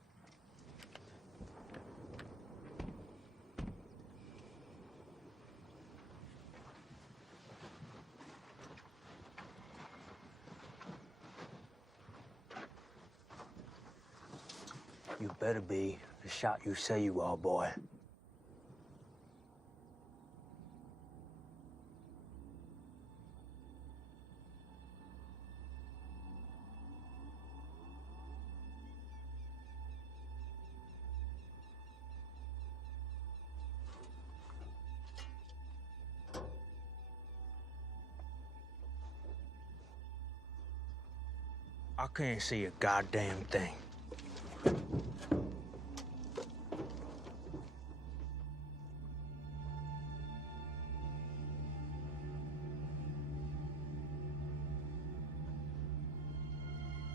You better be the shot you say you are, boy. I can't see a goddamn thing.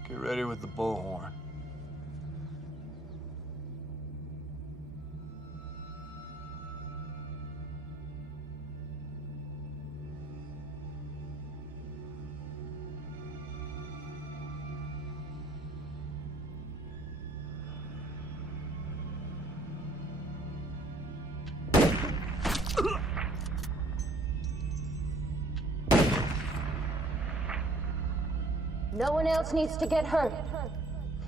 Get ready with the bullhorn. No one else needs to get hurt.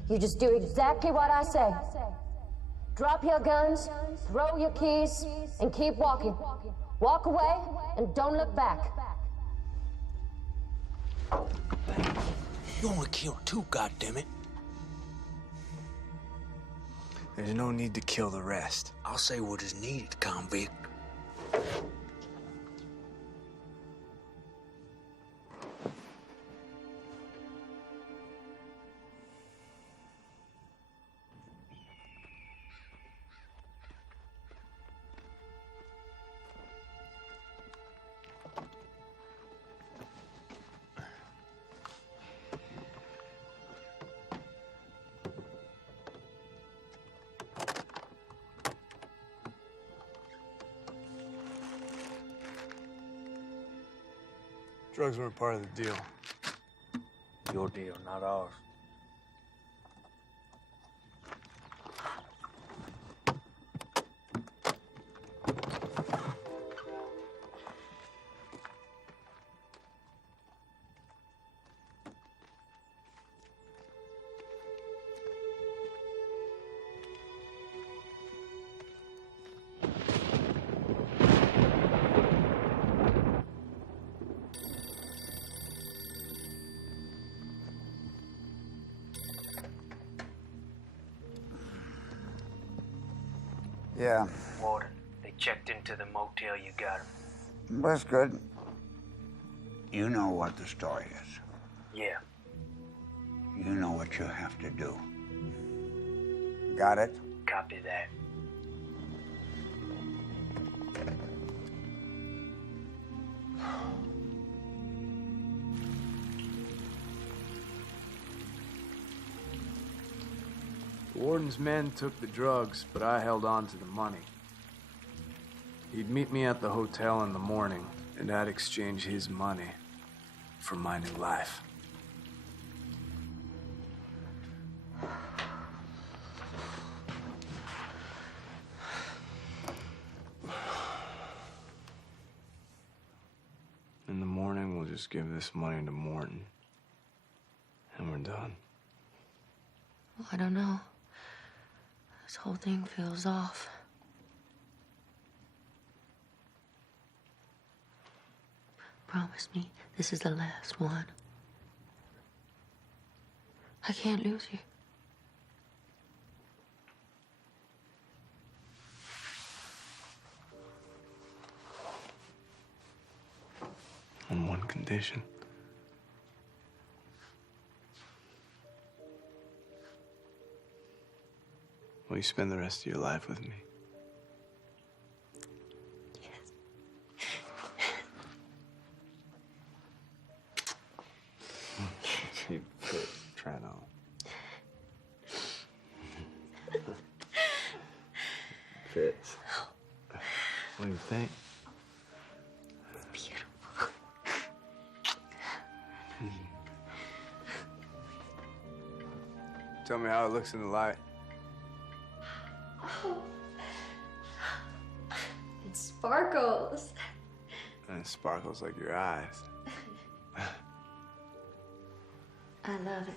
You just do exactly what I say. Drop your guns, throw your keys, and keep walking. Walk away and don't look back. You only killed 2, goddammit. There's no need to kill the rest. I'll say what is needed, convict. Drugs weren't part of the deal. Your deal, not ours. Yeah, Warden, they checked into the motel you got him. that's good. You know what the story is. Yeah. You know what you have to do. Got it? Copy that. The warden's men took the drugs, but I held on to the money. He'd meet me at the hotel in the morning, and I'd exchange his money for my new life. In the morning, we'll just give this money to Morton, and we're done. Well, I don't know. This whole thing feels off. Promise me this is the last one. I can't lose you. On one condition. Will you spend the rest of your life with me? You fit, Trano. Fits. What do you think? Tell me how it looks in the light. It sparkles. And it sparkles like your eyes. I love it.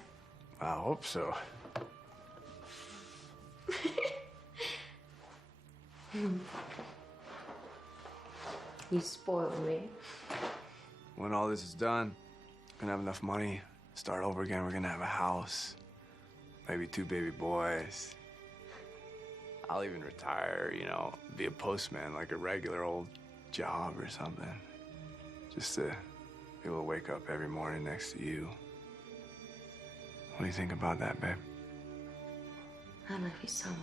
I hope so. You spoil me. When all this is done, we're gonna have enough money, start over again. We're gonna have a house, maybe 2 baby boys. I'll even retire, you know, be a postman, like a regular old job or something. Just to be able to wake up every morning next to you. What do you think about that, babe? I love you so much.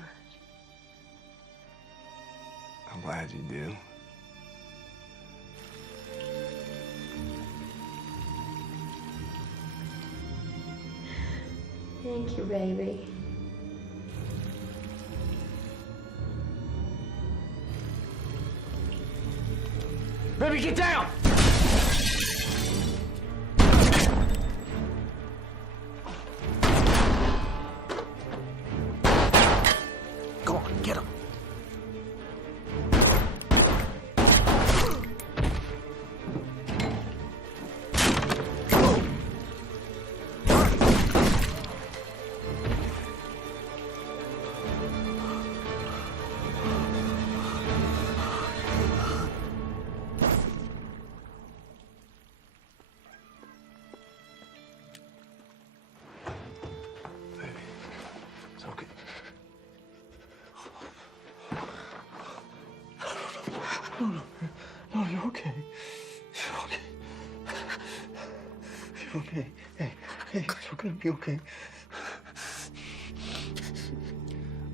I'm glad you do. Thank you, baby. Baby, get down! Go on, get him. It's okay. No, you're okay. You're okay. You're okay. Hey, you're gonna be okay.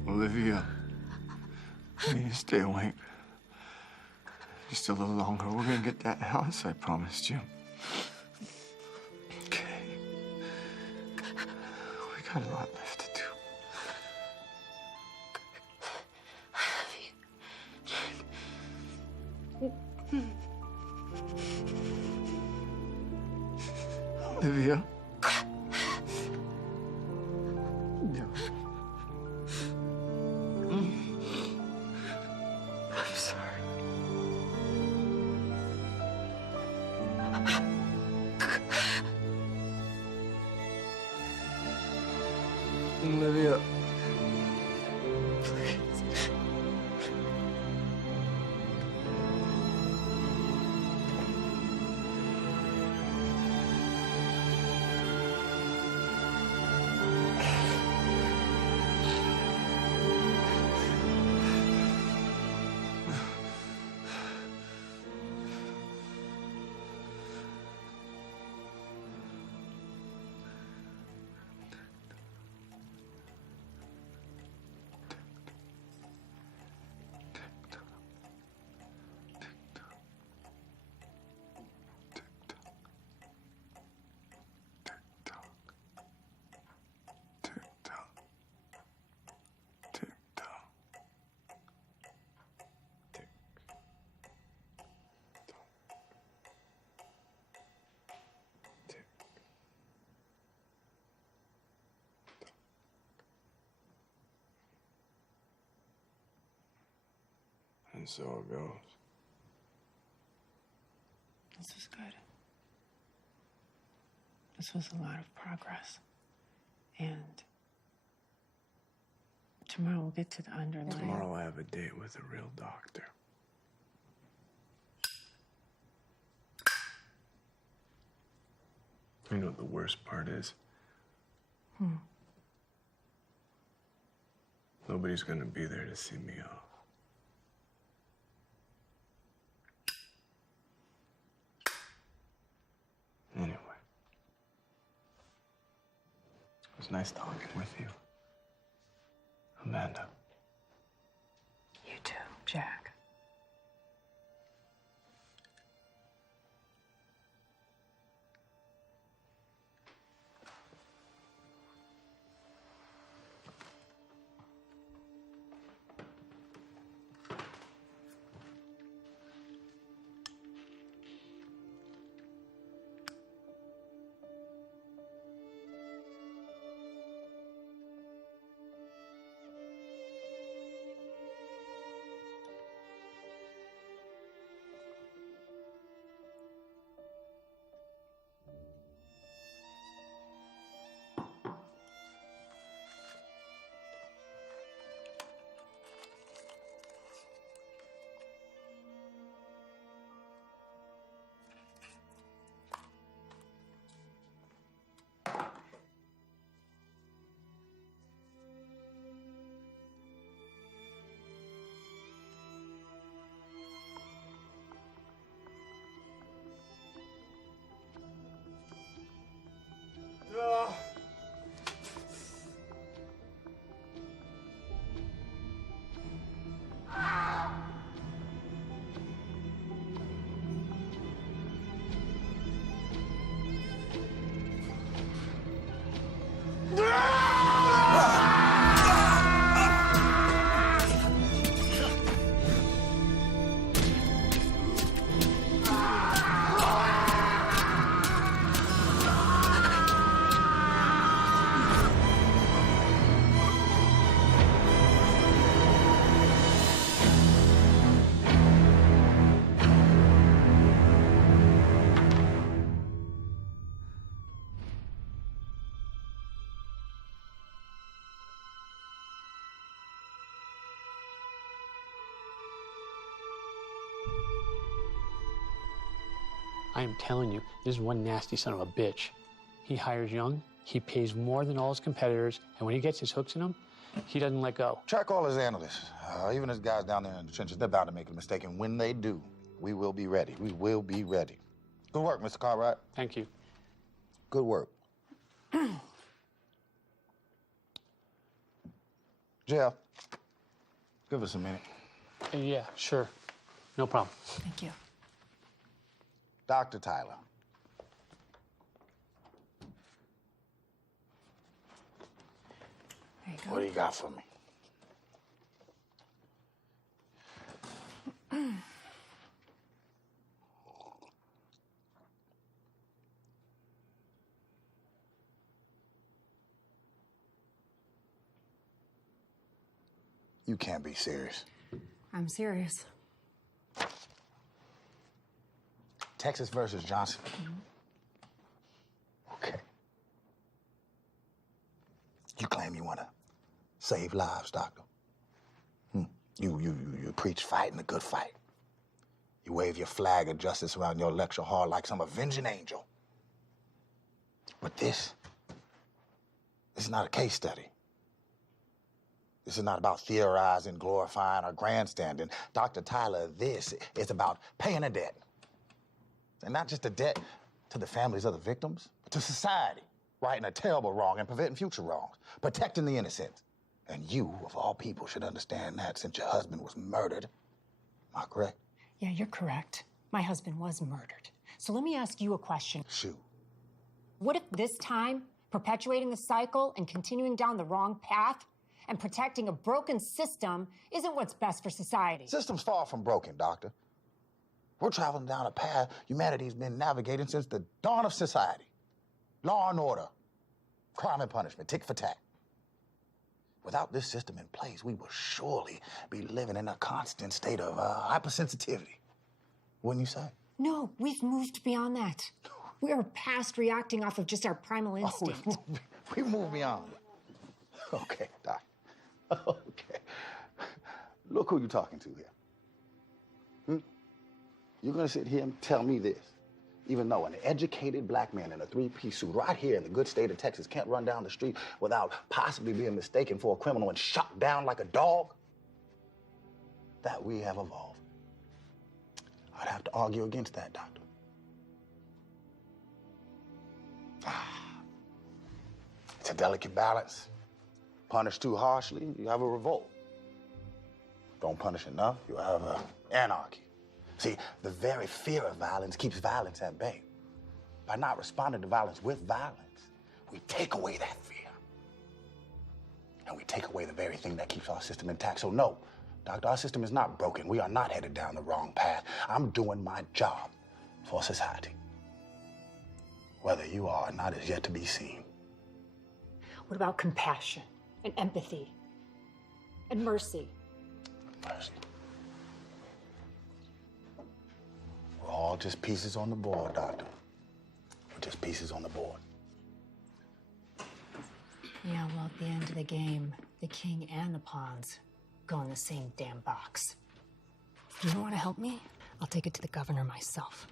Olivia, you need to stay awake. Just a little longer. We're gonna get that house I promised you. Okay. We got a lot left to do. Livia. I'm sorry. Olivia. And so it goes. This was good. This was a lot of progress. And tomorrow we'll get to the underlying. Tomorrow I have a date with a real doctor. You know what the worst part is? Nobody's gonna be there to see me off. Anyway, it was nice talking with you, Amanda. You too, Jack. I am telling you, this is one nasty son of a bitch. He hires young, he pays more than all his competitors, and when he gets his hooks in them, he doesn't let go. Track all his analysts, even his guys down there in the trenches. They're bound to make a mistake, and when they do, we will be ready. We will be ready. Good work, Mr. Cartwright. Thank you. Good work. Jeff, give us a minute. Yeah, sure. No problem. Thank you. Dr. Tyler. There you go. What do you got for me? You can't be serious. I'm serious. Texas versus Johnson. Okay. You claim you want to save lives, doctor. You preach fighting a good fight. You wave your flag of justice around your lecture hall like some avenging angel. But this is not a case study. This is not about theorizing, glorifying, or grandstanding. Dr. Tyler, this is about paying a debt. And not just a debt to the families of the victims, but to society, righting a terrible wrong and preventing future wrongs, protecting the innocent. And you, of all people, should understand that since your husband was murdered. Am I correct? Yeah, you're correct. My husband was murdered. So let me ask you a question. Shoot. What if this time, perpetuating the cycle and continuing down the wrong path and protecting a broken system isn't what's best for society? System's far from broken, doctor. We're traveling down a path humanity's been navigating since the dawn of society. Law and order, crime and punishment, tick for tack. Without this system in place, we will surely be living in a constant state of hypersensitivity. Wouldn't you say? No, we've moved beyond that. We are past reacting off of just our primal instinct. We moved beyond it. Okay, Doc. Okay. Look who you're talking to here. You're gonna sit here and tell me this, even though an educated black man in a three-piece suit right here in the good state of Texas can't run down the street without possibly being mistaken for a criminal and shot down like a dog? That we have evolved. I'd have to argue against that, doctor. It's a delicate balance. Punish too harshly, you have a revolt. Don't punish enough, you have anarchy. See, the very fear of violence keeps violence at bay. By not responding to violence with violence, we take away that fear. And we take away the very thing that keeps our system intact. So no, doctor, our system is not broken. We are not headed down the wrong path. I'm doing my job for society. Whether you are or not is yet to be seen. What about compassion and empathy and mercy? Mercy. We're all just pieces on the board, doctor. We're just pieces on the board. Yeah, well, at the end of the game, the king and the pawns go in the same damn box. You don't want to help me? I'll take it to the governor myself.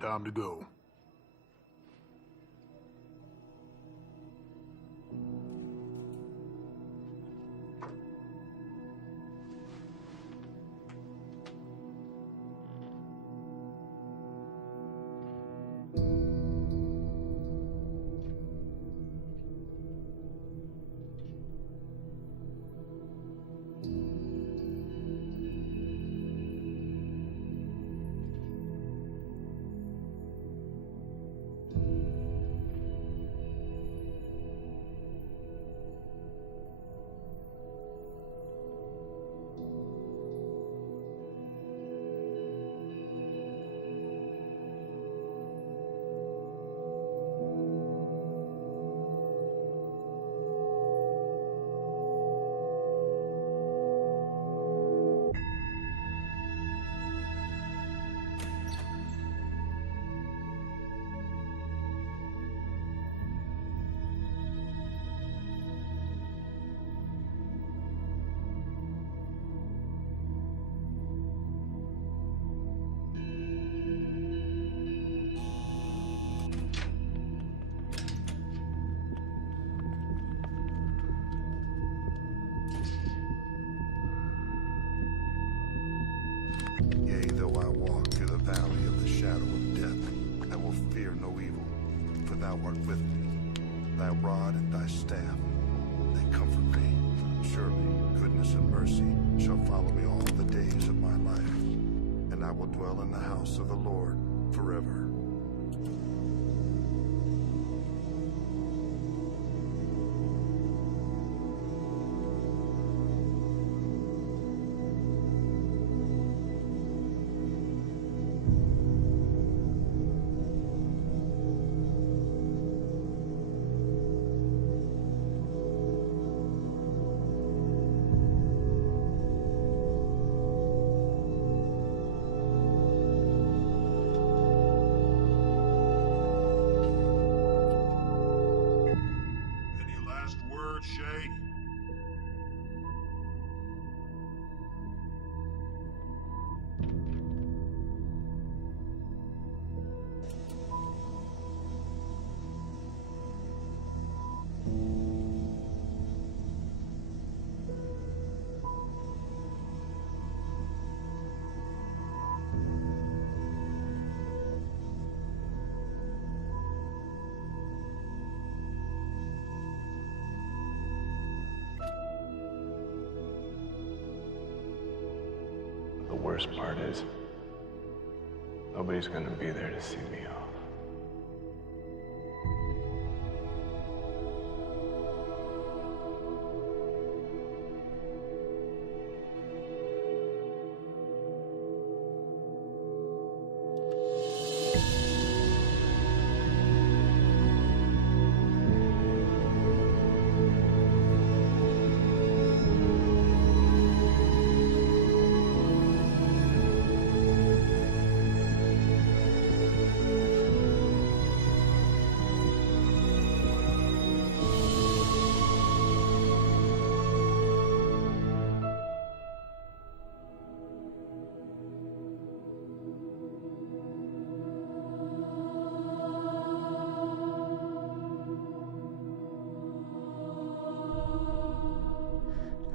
Time to go. Yea, though I walk through the valley of the shadow of death, I will fear no evil, for thou art with me. Thy rod and thy staff, they comfort me. Surely goodness and mercy shall follow me all the days of my life, and I will dwell in the house of the Lord forever. worst part is, nobody's gonna be there to see me off.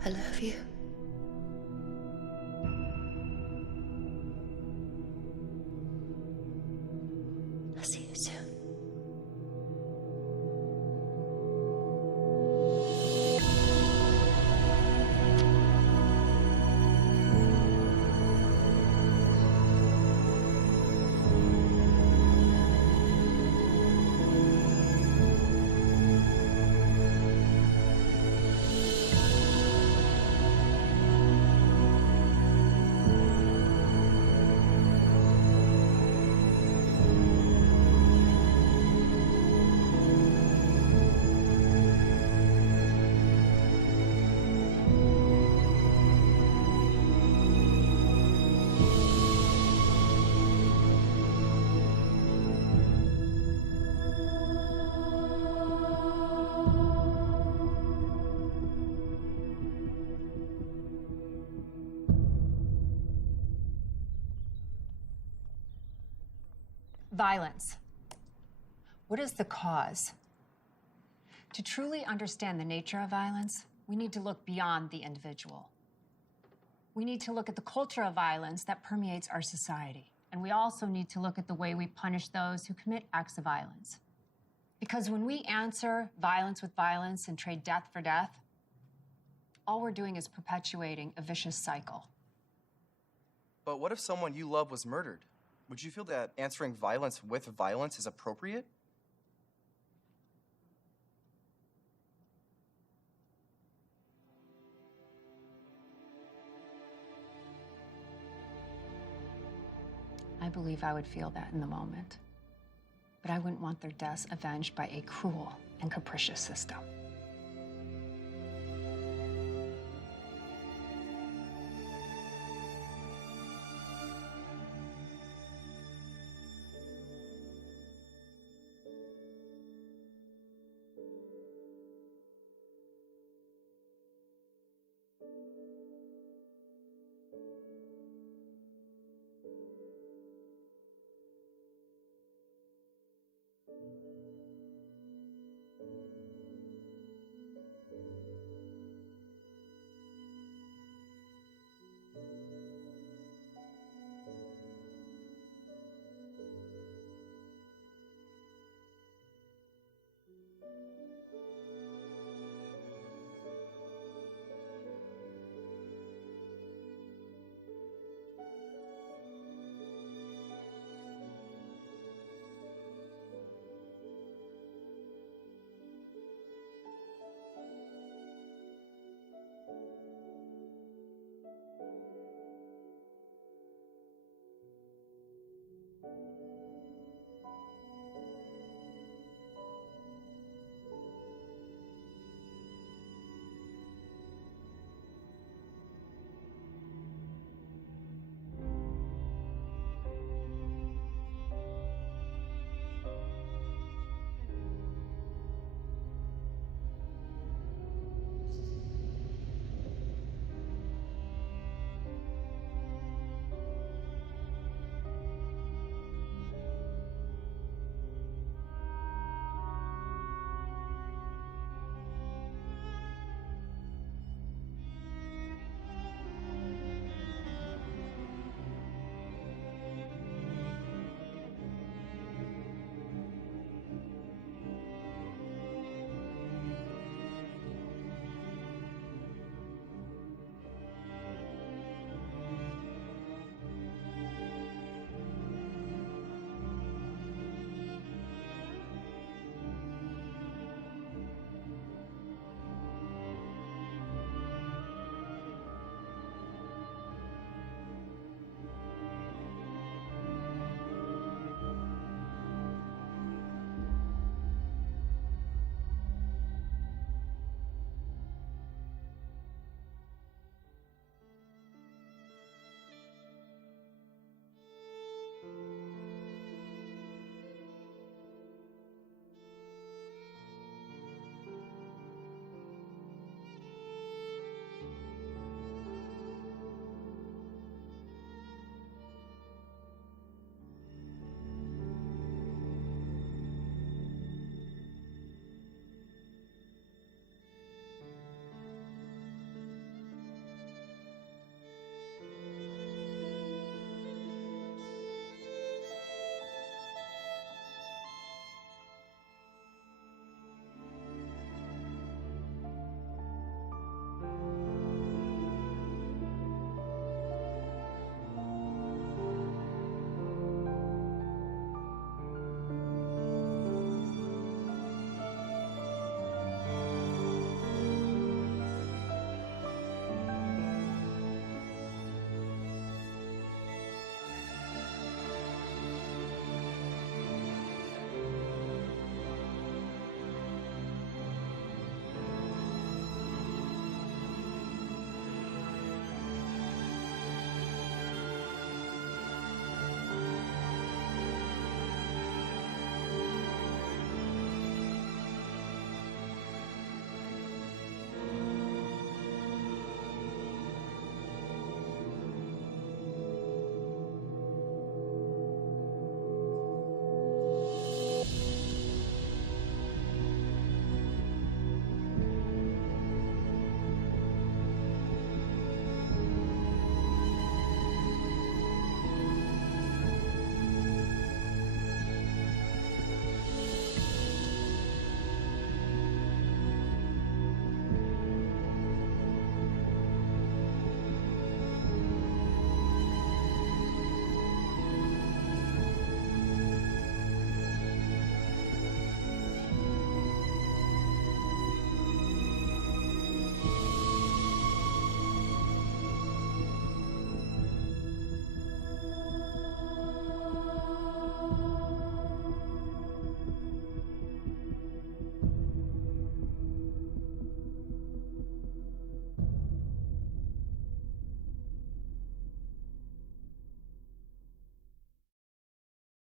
I love you. I'll see you soon. Violence. What is the cause? To truly understand the nature of violence, we need to look beyond the individual. We need to look at the culture of violence that permeates our society. And we also need to look at the way we punish those who commit acts of violence. Because when we answer violence with violence and trade death for death, all we're doing is perpetuating a vicious cycle. But what if someone you love was murdered? Would you feel that answering violence with violence is appropriate? I believe I would feel that in the moment. But I wouldn't want their deaths avenged by a cruel and capricious system.